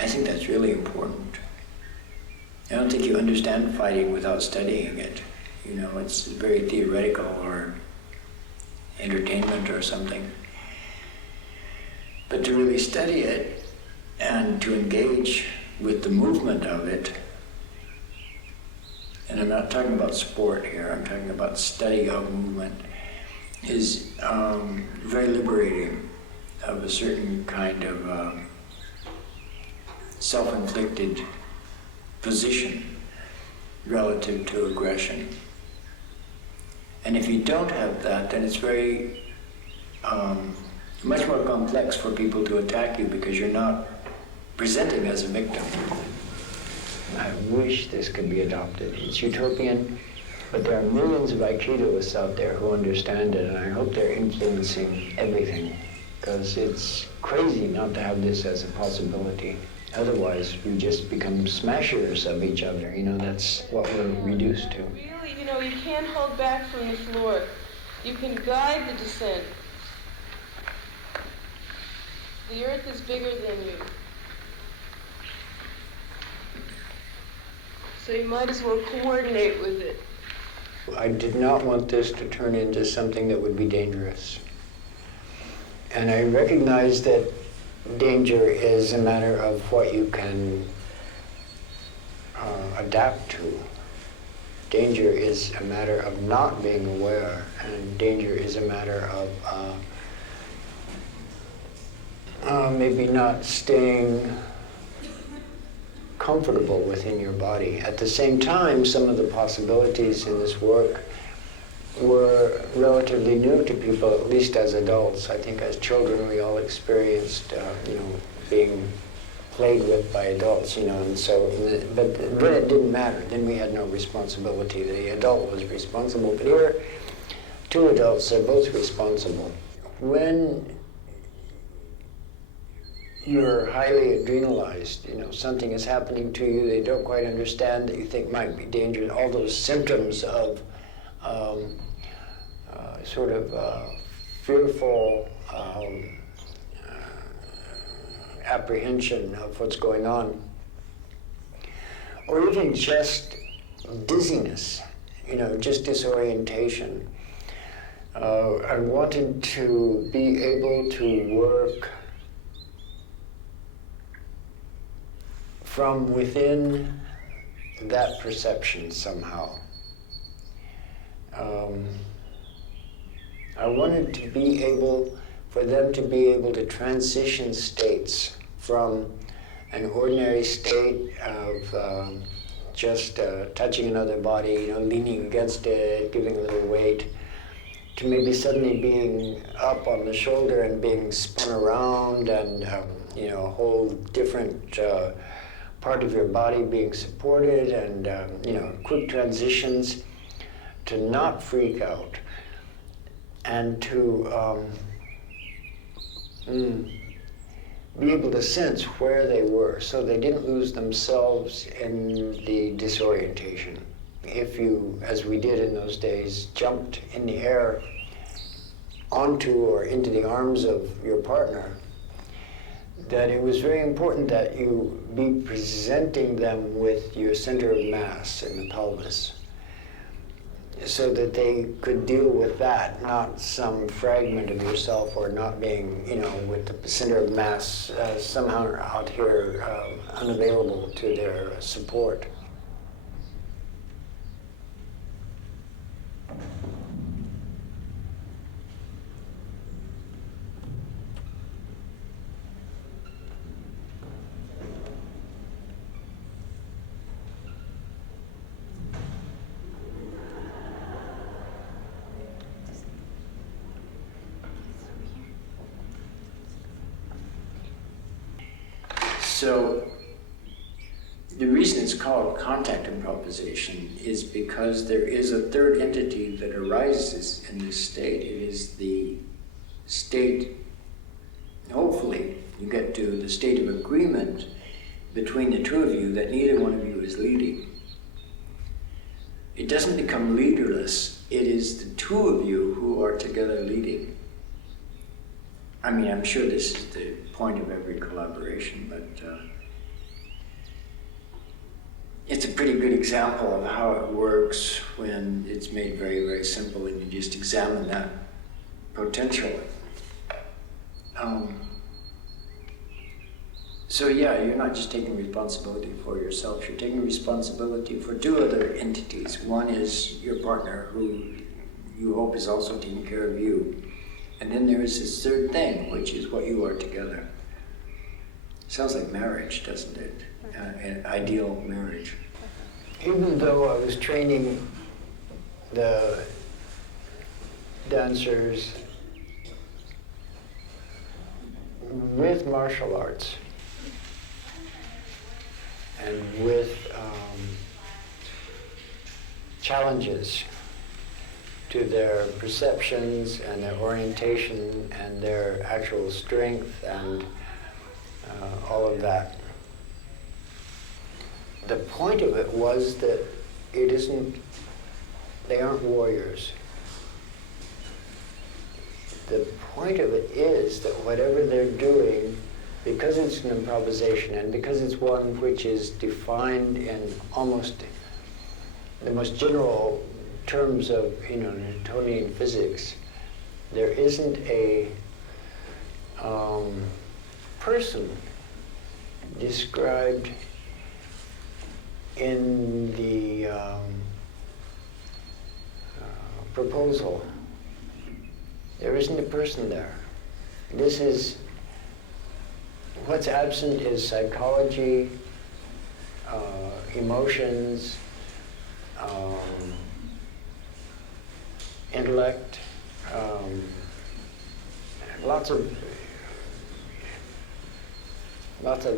I think that's really important. I don't think you understand fighting without studying it. You know, it's very theoretical or entertainment or something. But to really study it and to engage with the movement of it, and I'm not talking about sport here, I'm talking about study of movement, is very liberating of a certain kind of self-inflicted position relative to aggression. And if you don't have that, then it's very much more complex for people to attack you because you're not presenting as a victim. I wish this could be adopted. It's utopian, but there are millions of Aikidoists out there who understand it, and I hope they're influencing everything, because it's crazy not to have this as a possibility. Otherwise, we just become smashers of each other. You know, that's what we're reduced to. Really, you know, you can't hold back from the floor. You can guide the descent. The earth is bigger than you. So you might as well coordinate with it. I did not want this to turn into something that would be dangerous. And I recognize that danger is a matter of what you can adapt to. Danger is a matter of not being aware, and danger is a matter of maybe not staying comfortable within your body. At the same time, some of the possibilities in this work were relatively new to people, at least as adults. I think as children we all experienced, being played with by adults, and so, but then it didn't matter. Then we had no responsibility. The adult was responsible, but here, two adults are both responsible. When you're highly adrenalized, something is happening to you they don't quite understand that you think might be dangerous, all those symptoms of fearful apprehension of what's going on, or even just dizziness, just disorientation. I wanted to be able to work from within that perception somehow. I wanted to be able, for them to be able to transition states from an ordinary state of just touching another body, leaning against it, giving a little weight, to maybe suddenly being up on the shoulder and being spun around and, a whole different part of your body being supported and, quick transitions, to not freak out and to be able to sense where they were so they didn't lose themselves in the disorientation. If you, as we did in those days, jumped in the air onto or into the arms of your partner, that it was very important that you be presenting them with your center of mass in the pelvis, so that they could deal with that, not some fragment of yourself, or not being, with the center of mass somehow out here unavailable to their support. So the reason it's called contact improvisation is because there is a third entity that arises in this state. It is the state, hopefully, you get to the state of agreement between the two of you that neither one of you is leading. It doesn't become leaderless. It is the two of you who are together leading. I mean, I'm sure this is the point of every collaboration, but it's a pretty good example of how it works when it's made very, very simple and you just examine that potential. So yeah, you're not just taking responsibility for yourself, you're taking responsibility for two other entities. One is your partner, who you hope is also taking care of you. And then there is this third thing, which is what you are together. Sounds like marriage, doesn't it? An ideal marriage. Even though I was training the dancers with martial arts and with challenges to their perceptions and their orientation and their actual strength and all of that. The point of it was that they aren't warriors. The point of it is that whatever they're doing, because it's an improvisation and because it's one which is defined in almost the most general terms of Newtonian physics, there isn't a person described in the proposal. There isn't a person there. This is, what's absent is psychology, emotions, intellect, lots of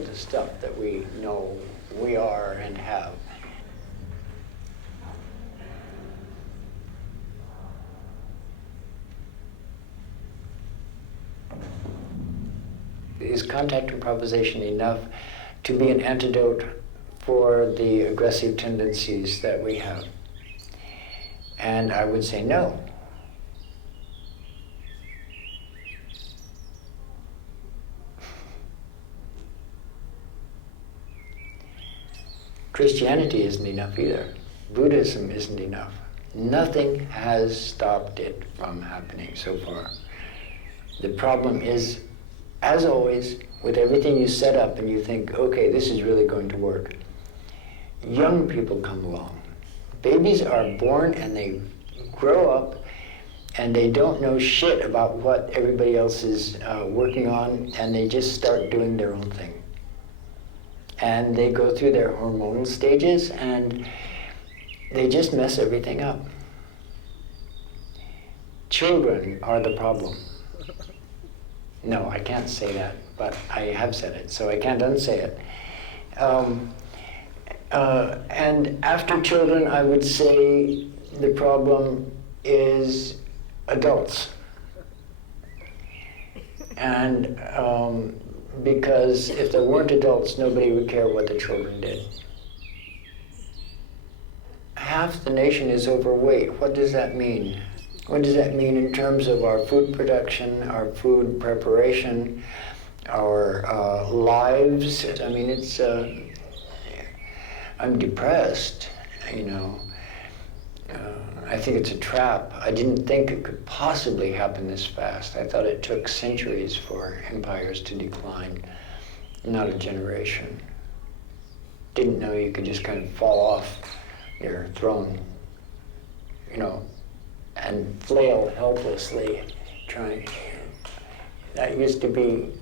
the stuff that we know we are and have. Is contact improvisation enough to be an antidote for the aggressive tendencies that we have? And I would say no. Christianity isn't enough either. Buddhism isn't enough. Nothing has stopped it from happening so far. The problem is, as always, with everything you set up and you think, okay, this is really going to work, young people come along. Babies are born and they grow up and they don't know shit about what everybody else is working on, and they just start doing their own thing. And they go through their hormonal stages and they just mess everything up. Children are the problem. No, I can't say that, but I have said it, so I can't unsay it. And after children, I would say the problem is adults. And because if there weren't adults, nobody would care what the children did. Half the nation is overweight. What does that mean? What does that mean in terms of our food production, our food preparation, our lives? I mean, it's, I'm depressed, I think it's a trap. I didn't think it could possibly happen this fast. I thought it took centuries for empires to decline, not a generation. Didn't know you could just kind of fall off your throne, and flail helplessly, trying. I used to be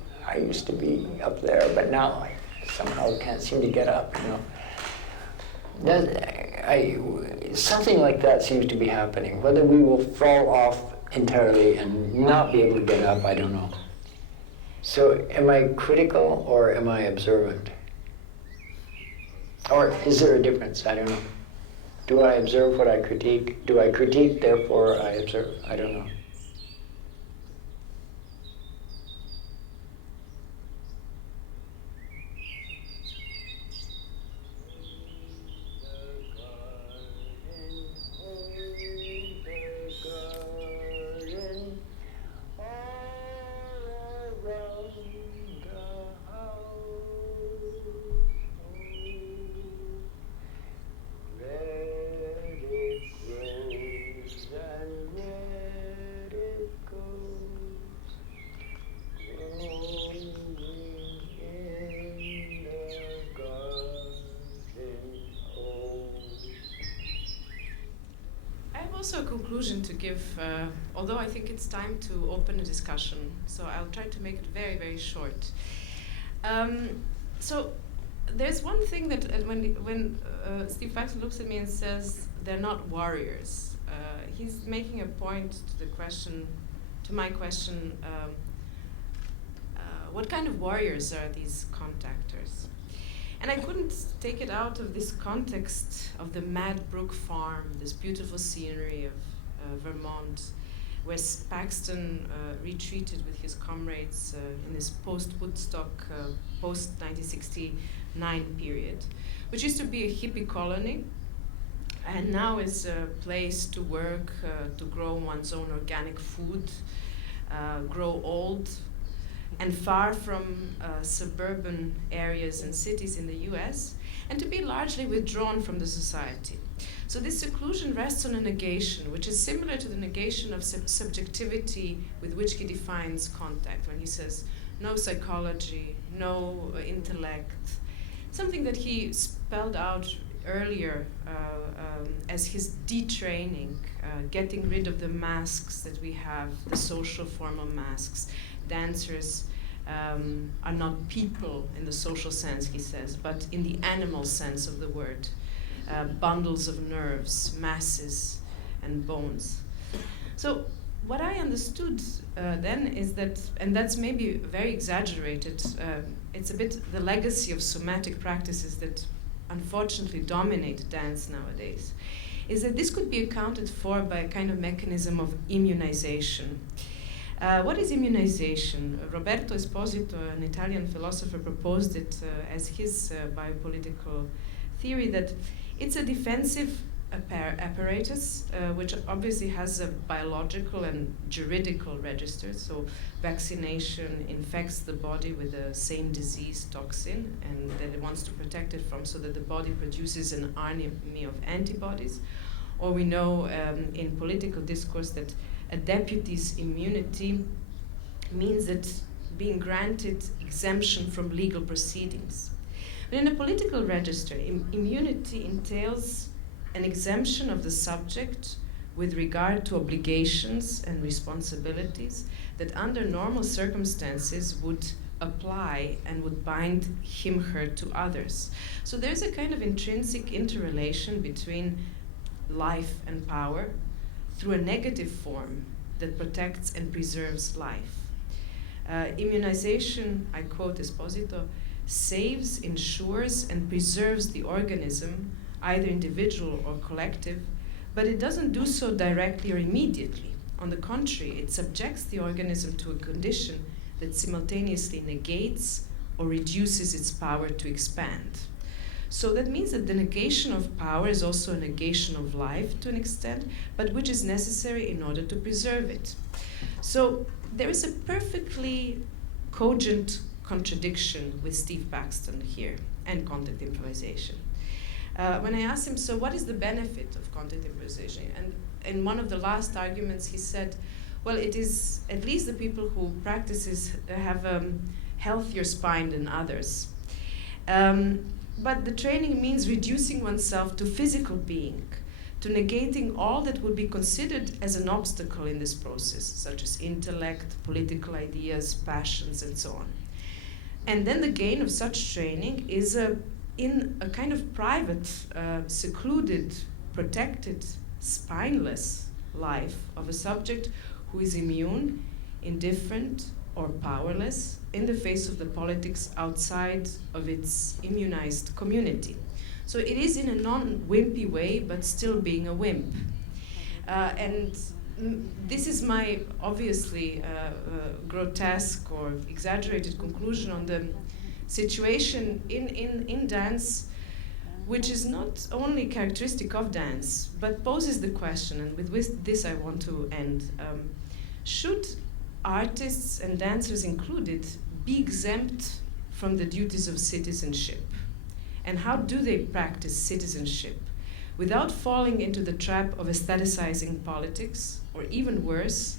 up there, but now I somehow can't seem to get up, Something like that seems to be happening. Whether we will fall off entirely and not be able to get up, I don't know. So am I critical or am I observant? Or is there a difference? I don't know. Do I observe what I critique? Do I critique, therefore I observe? I don't know. Also a conclusion to give, although I think it's time to open a discussion, so I'll try to make it very, very short. So there's one thing that when Steve Paxton looks at me and says they're not warriors, he's making a point to the question, to my question, what kind of warriors are these contactors? And I couldn't take it out of this context of the Mad Brook Farm, this beautiful scenery of Vermont, where Paxton retreated with his comrades in this post-Woodstock, post-1969 period, which used to be a hippie colony, and now is a place to work, to grow one's own organic food, grow old, and far from suburban areas and cities in the US, and to be largely withdrawn from the society. So this seclusion rests on a negation, which is similar to the negation of subjectivity with which he defines contact, when he says no psychology, no intellect, something that he spelled out earlier as his detraining, getting rid of the masks that we have, the social formal masks. Dancers are not people in the social sense, he says, but in the animal sense of the word. Bundles of nerves, masses, and bones. So what I understood then is that, and that's maybe very exaggerated, it's a bit the legacy of somatic practices that unfortunately dominate dance nowadays, is that this could be accounted for by a kind of mechanism of immunization. What is immunization? Roberto Esposito, an Italian philosopher, proposed it as his biopolitical theory, that it's a defensive apparatus, which obviously has a biological and juridical register. So vaccination infects the body with the same disease toxin, and that it wants to protect it from, so that the body produces an army of antibodies. Or we know in political discourse that a deputy's immunity means that being granted exemption from legal proceedings. But in a political register, immunity entails an exemption of the subject with regard to obligations and responsibilities that under normal circumstances would apply and would bind him, her to others. So there's a kind of intrinsic interrelation between life and power through a negative form that protects and preserves life. Immunization, I quote Esposito, saves, ensures, and preserves the organism, either individual or collective, but it doesn't do so directly or immediately. On the contrary, it subjects the organism to a condition that simultaneously negates or reduces its power to expand. So that means that the negation of power is also a negation of life to an extent, but which is necessary in order to preserve it. So there is a perfectly cogent contradiction with Steve Paxton here and contact improvisation. When I asked him, so what is the benefit of contact improvisation? And in one of the last arguments he said, well, it is at least the people who practice this have a healthier spine than others. But the training means reducing oneself to physical being, to negating all that would be considered as an obstacle in this process, such as intellect, political ideas, passions, and so on. And then the gain of such training is in a kind of private, secluded, protected, spineless life of a subject who is immune, indifferent, or powerless in the face of the politics outside of its immunized community. So it is in a non-wimpy way, but still being a wimp. And this is my obviously grotesque or exaggerated conclusion on the situation in dance, which is not only characteristic of dance, but poses the question, and with this I want to end. Should artists and dancers included be exempt from the duties of citizenship? And how do they practice citizenship without falling into the trap of aestheticizing politics, or even worse,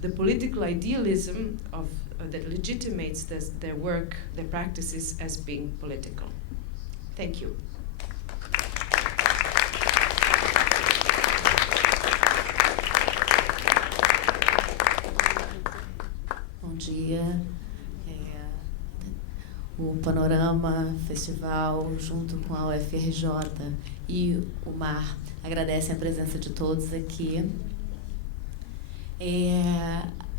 the political idealism of, that legitimates their work, their practices as being political? Thank you. Bom dia. O Panorama Festival, junto com a UFRJ e o MAR, agradecem a presença de todos aqui.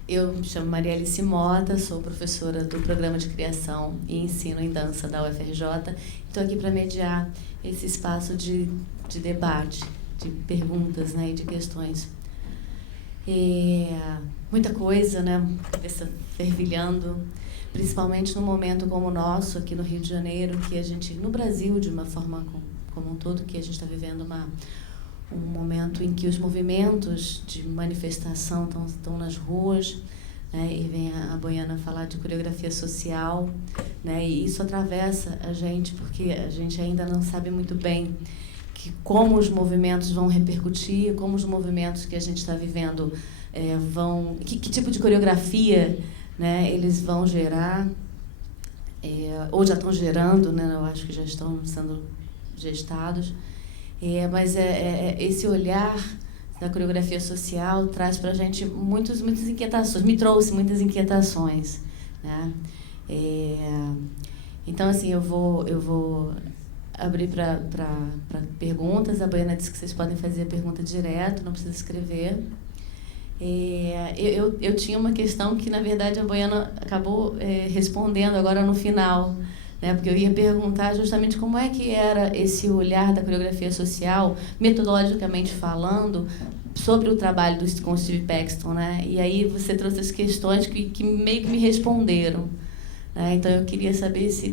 Eu me chamo Maria Alice Mota, sou professora do Programa de Criação e Ensino em Dança da UFRJ. Estou aqui para mediar esse espaço de debate, de perguntas, né, e de questões. Muita coisa, né, cabeça fervilhando, principalmente num momento como o nosso, aqui no Rio de Janeiro, que a gente, no Brasil, de uma forma como um todo, que a gente está vivendo um momento em que os movimentos de manifestação estão nas ruas, né, e vem a Bojana falar de coreografia social, né, e isso atravessa a gente, porque a gente ainda não sabe muito bem como os movimentos vão repercutir, como os movimentos que a gente está vivendo vão... Que tipo de coreografia, né, eles vão gerar, ou já estão gerando, né, eu acho que já estão sendo gestados. Mas esse olhar da coreografia social traz para a gente muitas inquietações, me trouxe muitas inquietações, né? Então, assim, eu vou abrir para perguntas. A Bojana disse que vocês podem fazer a pergunta direto, não precisa escrever. Eu tinha uma questão que, na verdade, a Bojana acabou respondendo agora no final, né, porque eu ia perguntar justamente como é que era esse olhar da coreografia social, metodologicamente falando, sobre o trabalho com o Steve Paxton, né? E aí você trouxe as questões que meio que me responderam, né? Então eu queria saber se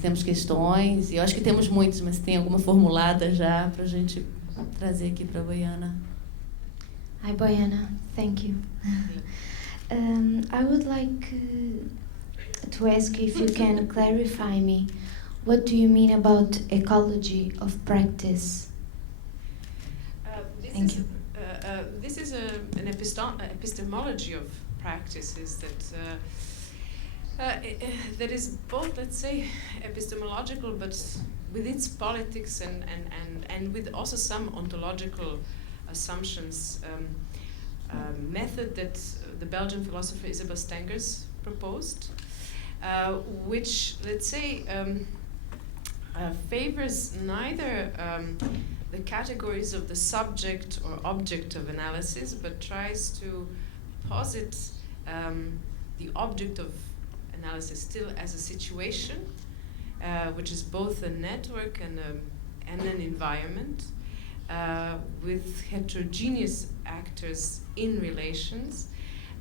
temos questões, e eu acho que temos muitas, mas se tem alguma formulada já para a gente trazer aqui para a Bojana. Hi, Bojana. Thank you. I would like to ask you if you can clarify me. What do you mean about ecology of practice? Thank you. This is an epistemology of practices that is both, let's say, epistemological, but with its politics and with also some ontological assumptions. Method that the Belgian philosopher Isabel Stengers proposed, which, let's say, favors neither the categories of the subject or object of analysis, but tries to posit the object of analysis still as a situation, which is both a network and an environment, with heterogeneous actors in relations,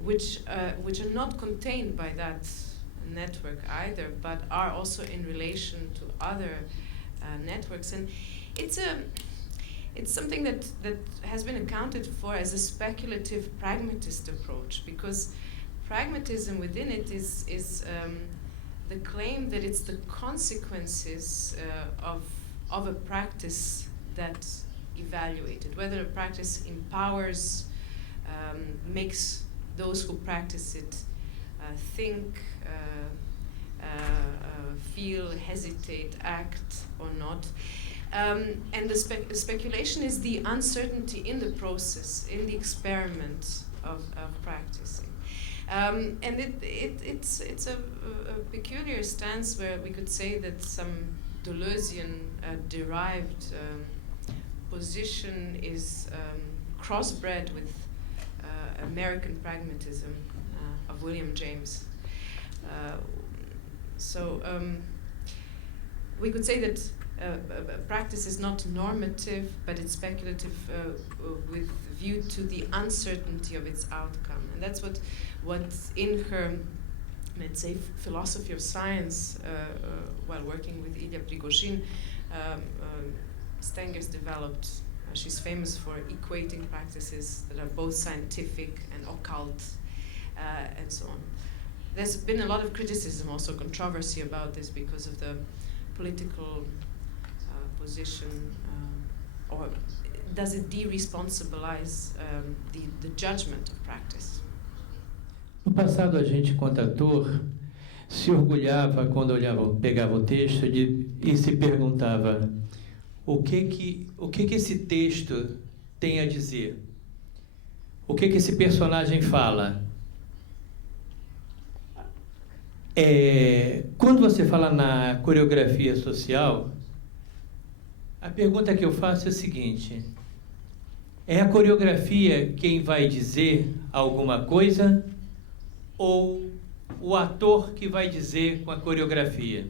which are not contained by that network either, but are also in relation to other networks. And it's something that has been accounted for as a speculative pragmatist approach, because pragmatism within it is the claim that it's the consequences of a practice that's evaluated, whether a practice empowers, makes those who practice it think, feel, hesitate, act, or not. And the speculation is the uncertainty in the process, in the experiment of practicing. And it's a peculiar stance where we could say that some Deleuzian derived position is crossbred with American pragmatism of William James. So we could say that practice is not normative, but it's speculative with view to the uncertainty of its outcome. And that's what's in her, let's say, philosophy of science, while working with Ilya Prigozhin, Stengers developed. She's famous for equating practices that are both scientific and occult, and so on. There's been a lot of criticism, also controversy about this because of the political position, or does it de-responsibilize the judgment of practice? No passado, a gente, quanto ator, se orgulhava quando pegava o texto e se perguntava o que esse texto tem a dizer, o que esse personagem fala. Quando você fala na coreografia social, a pergunta que eu faço é a seguinte: é a coreografia quem vai dizer alguma coisa ou o ator que vai dizer com a coreografia?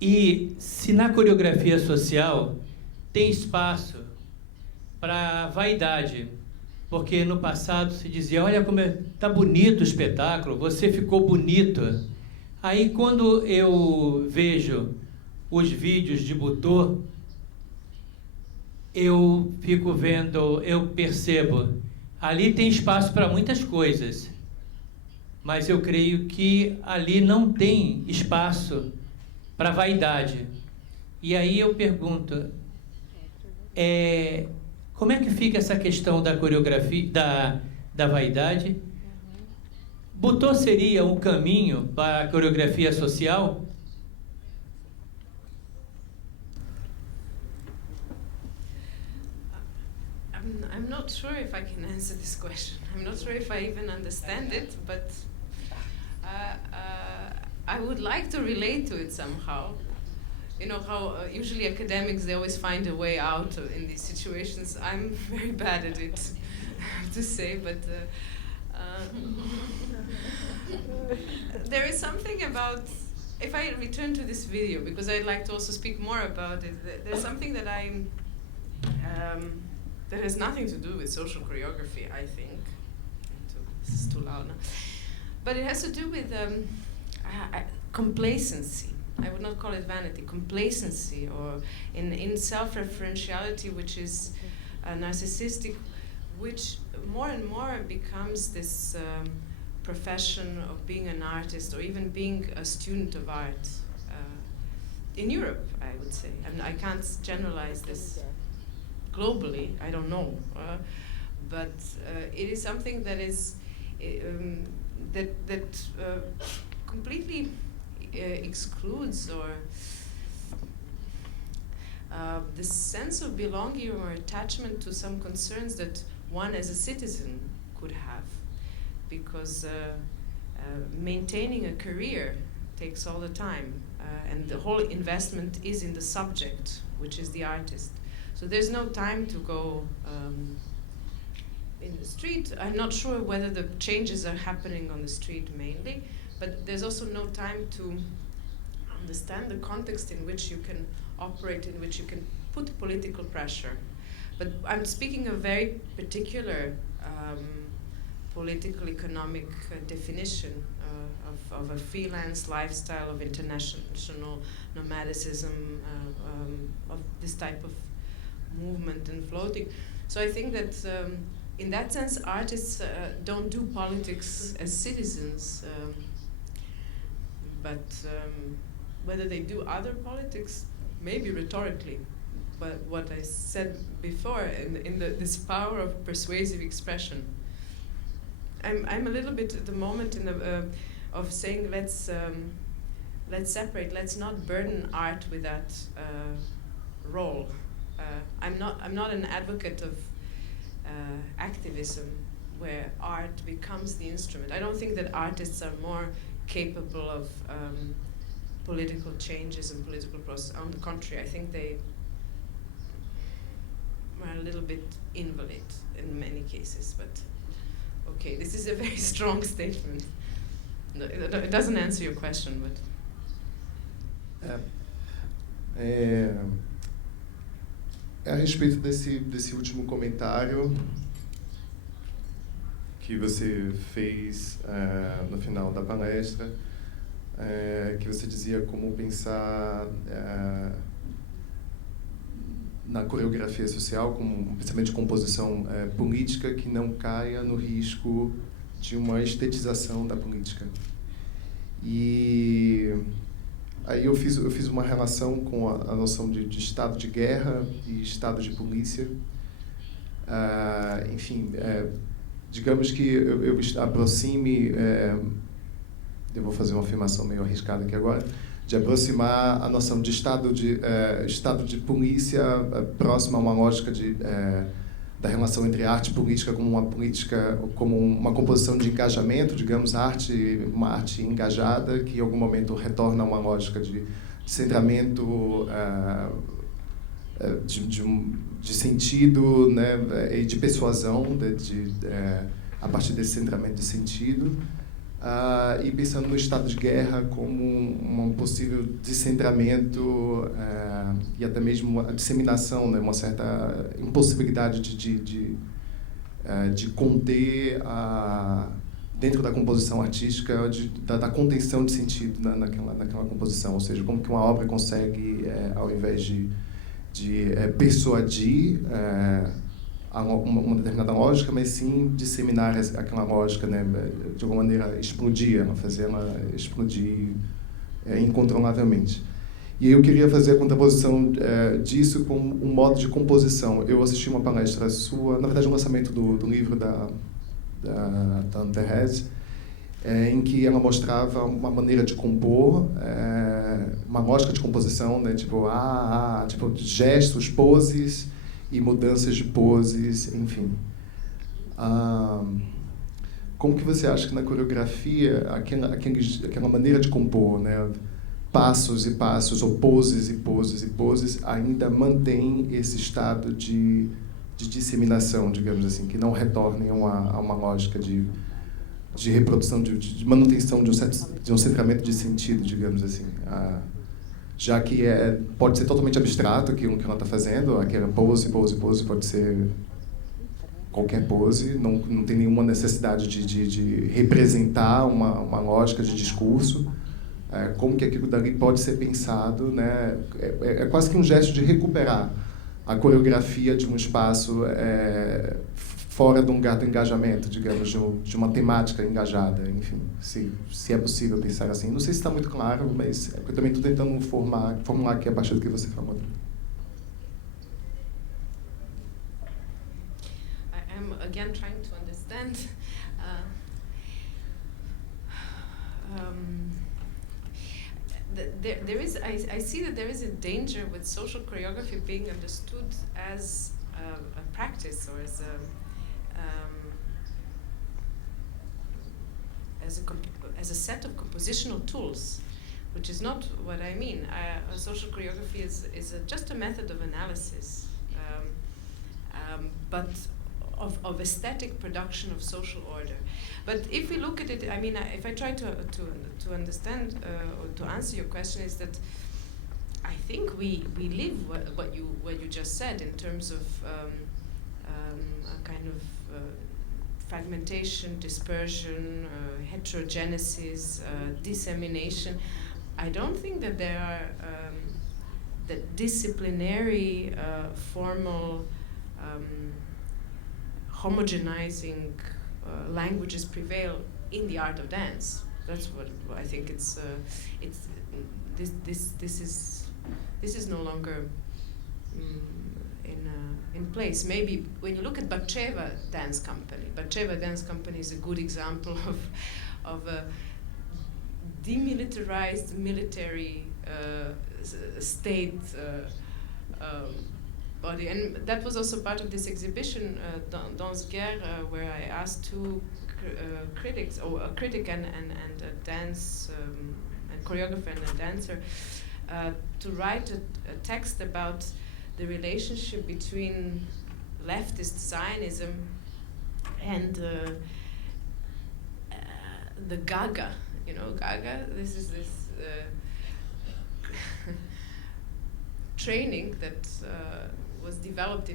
E se na coreografia social tem espaço para vaidade, porque no passado se dizia, olha como tá bonito o espetáculo, você ficou bonito. Aí quando eu vejo os vídeos de Butô, eu fico vendo, eu percebo, ali tem espaço para muitas coisas, mas eu creio que ali não tem espaço para vaidade. E aí eu pergunto, como é que fica essa questão da coreografia, da vaidade? Butô seria um caminho para a coreografia social? I'm not sure if I can answer this question. I'm not sure if I even understand it, but I would like to relate to it somehow. You know how usually academics, they always find a way out in these situations. I'm very bad at it, I have to say, but there is something about, if I return to this video, because I'd like to also speak more about it, there's something that that has nothing to do with social choreography, I think. This is too loud now. But it has to do with complacency. I would not call it vanity, complacency, or in self-referentiality, which is narcissistic, which more and more becomes this profession of being an artist or even being a student of art. In Europe, I would say. And I can't generalize this globally, I don't know. But it is something that is completely excludes or the sense of belonging or attachment to some concerns that one as a citizen could have, because maintaining a career takes all the time, and the whole investment is in the subject, which is the artist. So there's no time to go in the street. I'm not sure whether the changes are happening on the street mainly, but there's also no time to understand the context in which you can operate, in which you can put political pressure. But I'm speaking of very particular political economic definition of a freelance lifestyle, of international nomadicism, of this type of movement and floating. So I think that in that sense, artists don't do politics as citizens, but whether they do other politics, maybe rhetorically. But what I said before, in this power of persuasive expression, I'm a little bit at the moment in the of saying let's separate, let's not burden art with that role. I'm not an advocate of activism where art becomes the instrument. I don't think that artists are more capable of political changes and political process. On the contrary, I think they are a little bit invalid in many cases. But okay, this is a very strong statement. It doesn't answer your question, but É a respeito desse último comentário que você fez no final da palestra, que você dizia como pensar na coreografia social como um pensamento de composição política que não caia no risco de uma estetização da política. E aí eu fiz uma relação com a noção de estado de guerra e estado de polícia. Enfim, digamos que eu aproxime, eu vou fazer uma afirmação meio arriscada aqui agora, de aproximar a noção de estado de polícia próxima a uma lógica da relação entre arte e política como uma composição de engajamento, digamos, uma arte engajada que em algum momento retorna a uma lógica de centramento, de sentido, né, e de persuasão, a partir desse centramento de sentido, e pensando no estado de guerra como um possível descentramento e até mesmo a disseminação, né, uma certa impossibilidade de conter dentro da composição artística, da contenção de sentido naquela composição, ou seja, como que uma obra consegue, ao invés de persuadir uma determinada lógica, mas sim disseminar aquela lógica, né, de alguma maneira fazer ela explodir incontrolavelmente. E eu queria fazer a contraposição disso com um modo de composição. Eu assisti uma palestra sua, na verdade um lançamento do livro da Anne-Thérèse, em que ela mostrava uma maneira de compor, uma lógica de composição, né, tipo gestos, poses e mudanças de poses, enfim. Como que você acha que na coreografia aquela maneira de compor, né, passos e passos, ou poses e poses e poses, ainda mantém esse estado de disseminação, digamos assim, que não retornem a uma lógica de reprodução, de manutenção de um centramento de sentido, digamos assim. Já que pode ser totalmente abstrato aquilo que ela está fazendo, aquela pose, pode ser qualquer pose, não tem nenhuma necessidade de representar uma lógica de discurso. Como que aquilo dali pode ser pensado, né? É quase que um gesto de recuperar a coreografia de um espaço fora de um lugar de engajamento, digamos, de uma temática engajada, enfim, se é possível pensar assim. Não sei se está muito claro, mas eu também estou tentando formular aqui a partir do que você falou. I'm again trying to understand. There is, I see that there is a danger with social choreography being understood as a practice or as a set of compositional tools, which is not what I mean. Social choreography is just a method of analysis, but of aesthetic production of social order. But if we look at it, I mean, if I try to understand or to answer your question, is that I think we live what you just said in terms of a kind of fragmentation, dispersion, heterogenesis, dissemination. I don't think that there are that disciplinary, formal, homogenizing languages prevail in the art of dance. That's what I think. This is no longer in place. Maybe when you look at Batcheva Dance Company is a good example of a demilitarized military state body, and that was also part of this exhibition, Dans Guerre, where I asked two critics, or a critic and a dance, a choreographer and a dancer, to write a text about the relationship between leftist Zionism and the Gaga. You know, Gaga. This is this training that was developed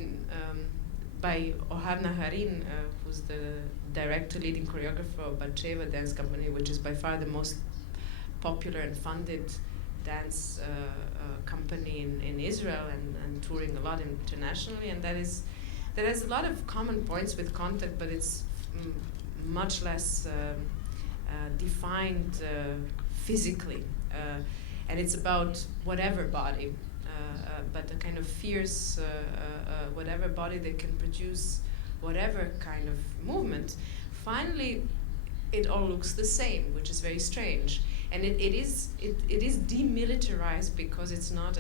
by Ohana Harin, who's the director, leading choreographer of Batcheva Dance Company, which is by far the most popular and funded dance company in Israel, and touring a lot internationally. And that has a lot of common points with contact, but it's much less defined physically. And it's about whatever body, but a kind of fierce whatever body that can produce whatever kind of movement. Finally, it all looks the same, which is very strange. And it is demilitarized because it's not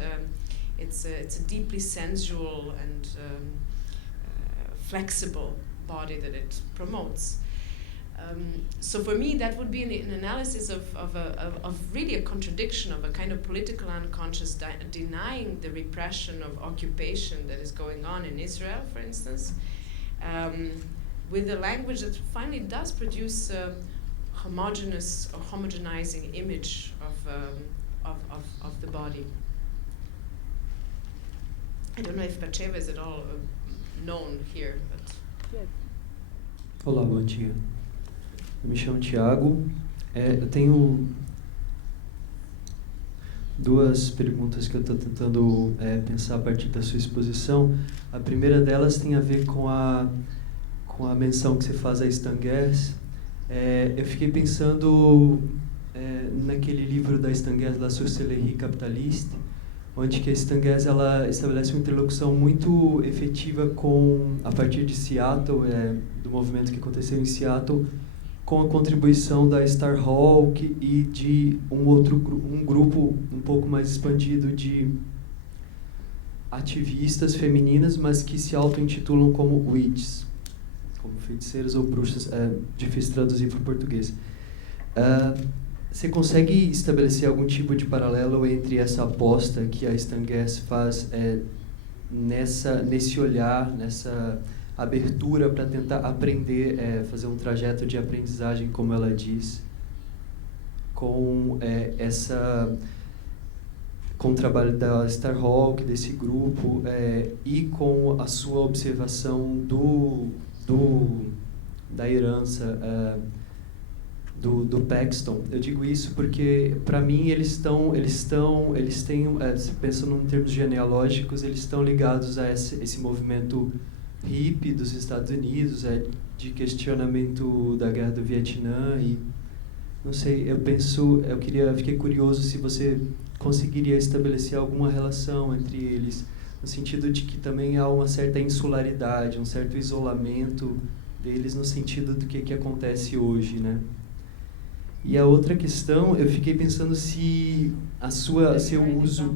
it's a deeply sensual and flexible body that it promotes. So for me, that would be an analysis of really a contradiction, of a kind of political unconscious denying the repression of occupation that is going on in Israel, for instance, with a language that finally does produce a homogeneous or homogenizing image of the body. I don't know if Batcheva is at all known here, but... Yes. Olá, bom dia. Eu me chamo Tiago. Eu tenho duas perguntas que eu estou tentando pensar a partir da sua exposição. A primeira delas tem a ver com a menção que você faz a Stan Getz. Eu fiquei pensando naquele livro da Stan Getz, La Sociologie Capitaliste, onde que a Stan Getz ela estabelece uma interlocução muito efetiva a partir de Seattle, do movimento que aconteceu em Seattle, com a contribuição da Starhawk e de um grupo um pouco mais expandido de ativistas femininas, mas que se auto-intitulam como witches, como feiticeiras ou bruxas, difícil traduzir para o português. Você consegue estabelecer algum tipo de paralelo entre essa aposta que a Stan Getz faz nesse olhar, nessa abertura para tentar aprender, fazer um trajeto de aprendizagem, como ela diz, com o trabalho da Starhawk, desse grupo, e com a sua observação da herança do Paxton? Eu digo isso porque, para mim, eles têm, pensando em termos genealógicos, eles estão ligados a esse movimento hippie dos Estados Unidos, de questionamento da guerra do Vietnã, e não sei, fiquei curioso se você conseguiria estabelecer alguma relação entre eles, no sentido de que também há uma certa insularidade, um certo isolamento deles no sentido do que acontece hoje, né? E a outra questão, eu fiquei pensando se seu uso...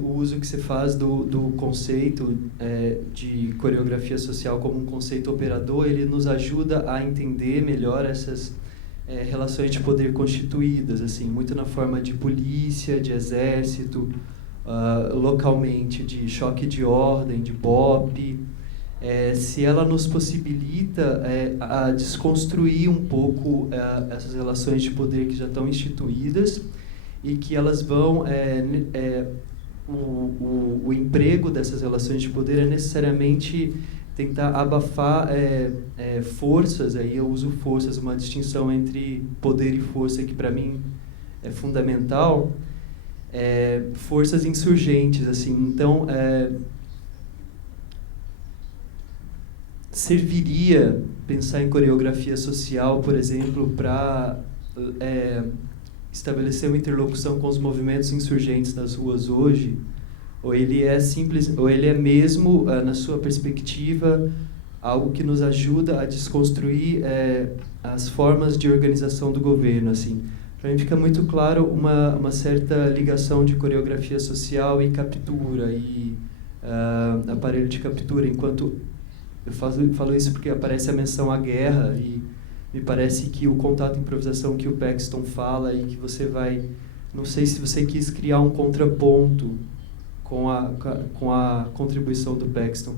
o uso que você faz do conceito de coreografia social como um conceito operador, ele nos ajuda a entender melhor essas relações de poder constituídas, assim, muito na forma de polícia, de exército, localmente de choque de ordem, de BOP, se ela nos possibilita a desconstruir um pouco essas relações de poder que já estão instituídas, e que elas vão... o emprego dessas relações de poder é necessariamente tentar abafar forças, aí eu uso forças, uma distinção entre poder e força que para mim é fundamental, forças insurgentes, assim. Então, serviria pensar em coreografia social, por exemplo, para... estabelecer uma interlocução com os movimentos insurgentes das ruas hoje, ou ele é mesmo, na sua perspectiva, algo que nos ajuda a desconstruir as formas de organização do governo, assim. Para mim fica muito claro uma certa ligação de coreografia social e captura, e aparelho de captura, enquanto eu falo isso porque aparece a menção à guerra, e me parece que o contato e improvisação que o Paxton fala, e que você vai... Não sei se você quis criar um contraponto com a contribuição do Paxton,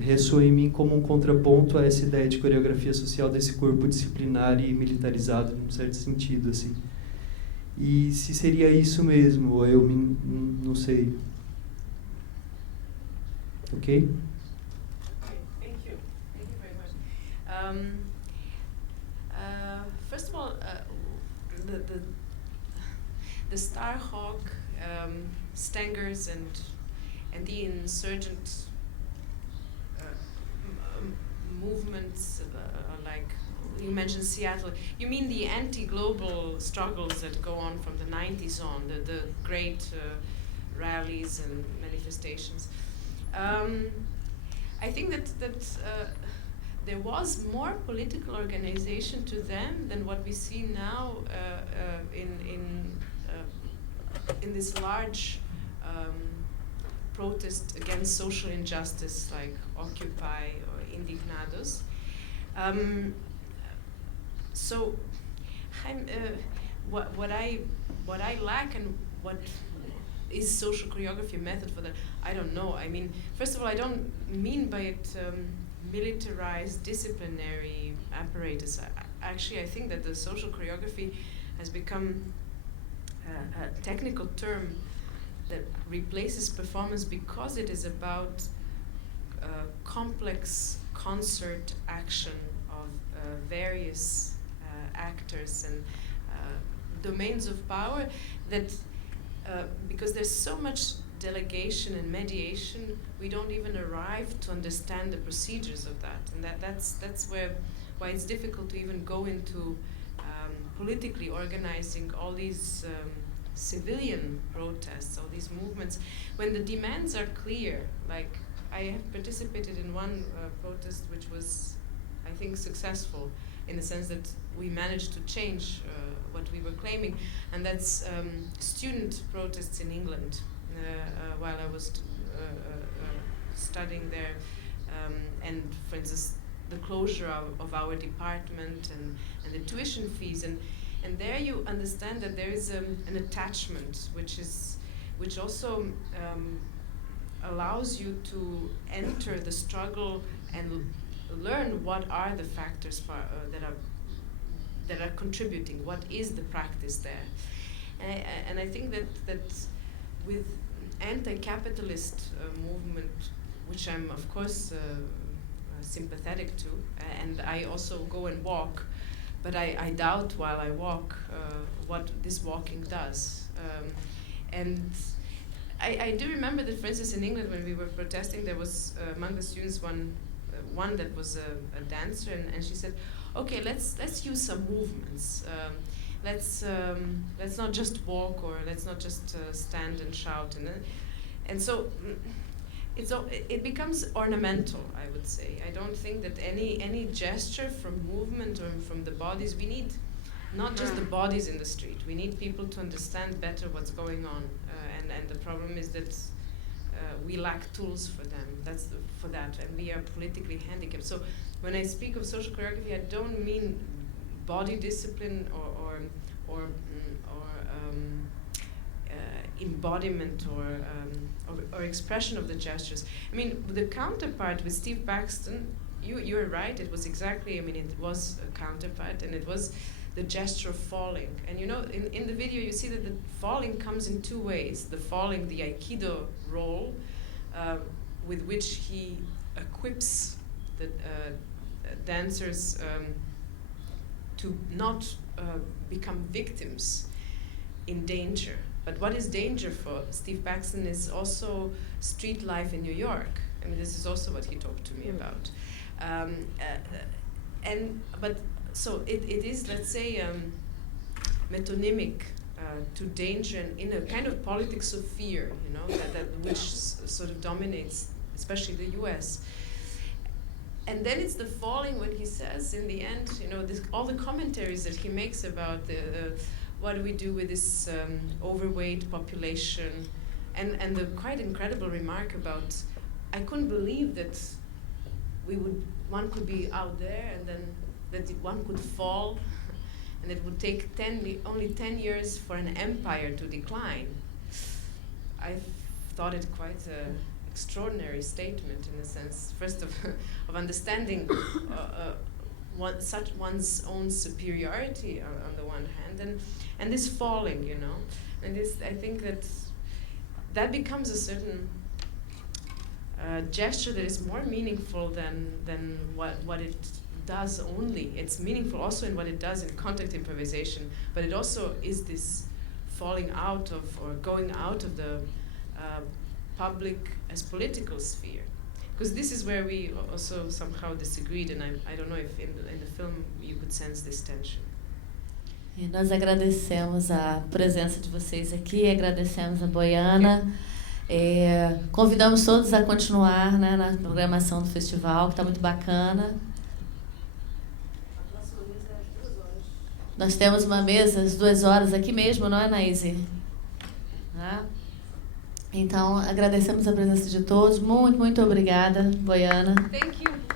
ressoa em mim como um contraponto a essa ideia de coreografia social desse corpo disciplinar e militarizado, num certo sentido, assim. E se seria isso mesmo, ou eu não sei. Ok? Thank you. Thank you very much. First of all, the Starhawk, Stengers, and the insurgent movements, like you mentioned Seattle. You mean the anti-global struggles that go on from the 90s on, the great rallies and manifestations. I think that there was more political organization to them than what we see now in this large protest against social injustice like Occupy or Indignados. So what I lack and what is social choreography a method for that? I don't know. I mean, first of all, I don't mean by it militarized disciplinary apparatus. Actually, I think that the social choreography has become a technical term that replaces performance because it is about complex concert action of various actors and domains of power that because there's so much delegation and mediation, we don't even arrive to understand the procedures of that, and that's why it's difficult to even go into politically organizing all these civilian protests, all these movements, when the demands are clear. Like I have participated in one protest which was, I think, successful in the sense that we managed to change what we were claiming, and that's student protests in England while I was studying there, and for instance the closure of our department and the tuition fees, and there you understand that there is an attachment which also allows you to enter the struggle and learn what are the factors that are contributing, what is the practice there. And I think that with anti-capitalist movement, which I'm of course sympathetic to, and I also go and walk, but I doubt while I walk what this walking does. And I do remember that, for instance, in England when we were protesting, there was among the students one that was a dancer, and she said, okay, let's use some movements. Let's not just walk, or let's not just stand and shout, and so it becomes ornamental, I would say. I don't think that any gesture from movement or from the bodies, we need not just the bodies in the street. We need people to understand better what's going on, and the problem is that we lack tools for them. For that, and we are politically handicapped. So when I speak of social choreography, I don't mean body discipline or embodiment or expression of the gestures. I mean, the counterpart with Steve Paxton, you're right. It was exactly. I mean, it was a counterpart, and it was the gesture of falling. And you know, in the video, you see that the falling comes in two ways. The falling, the Aikido roll, with which he equips the dancers to not become victims in danger. But what is danger for Steve Paxton is also street life in New York. I mean, this is also what he talked to me about. So it is, let's say, metonymic to danger in a kind of politics of fear, you know, that which sort of dominates, especially the U.S. And then it's the falling when he says, in the end, you know, all the commentaries that he makes about what do we do with this overweight population, and the quite incredible remark about, I couldn't believe that one could be out there and then that one could fall, and it would take only 10 years for an empire to decline. I thought it quite extraordinary statement in a sense, first of understanding one's own superiority on the one hand, and this falling, you know, and this, I think that becomes a certain gesture that is more meaningful than what it does only. It's meaningful also in what it does in contact improvisation, but it also is this falling out of or going out of the public as political sphere. Because this is where we also somehow disagreed, and I don't know if in the film you could sense this tension. E nós agradecemos a presença de vocês aqui, agradecemos a Bojana. Convidamos todos a continuar, né, na programação do festival, que está muito bacana. Nós temos uma mesa às 2 horas aqui mesmo, não é, Naíse? Então, agradecemos a presença de todos. Muito, muito obrigada, Bojana. Thank you.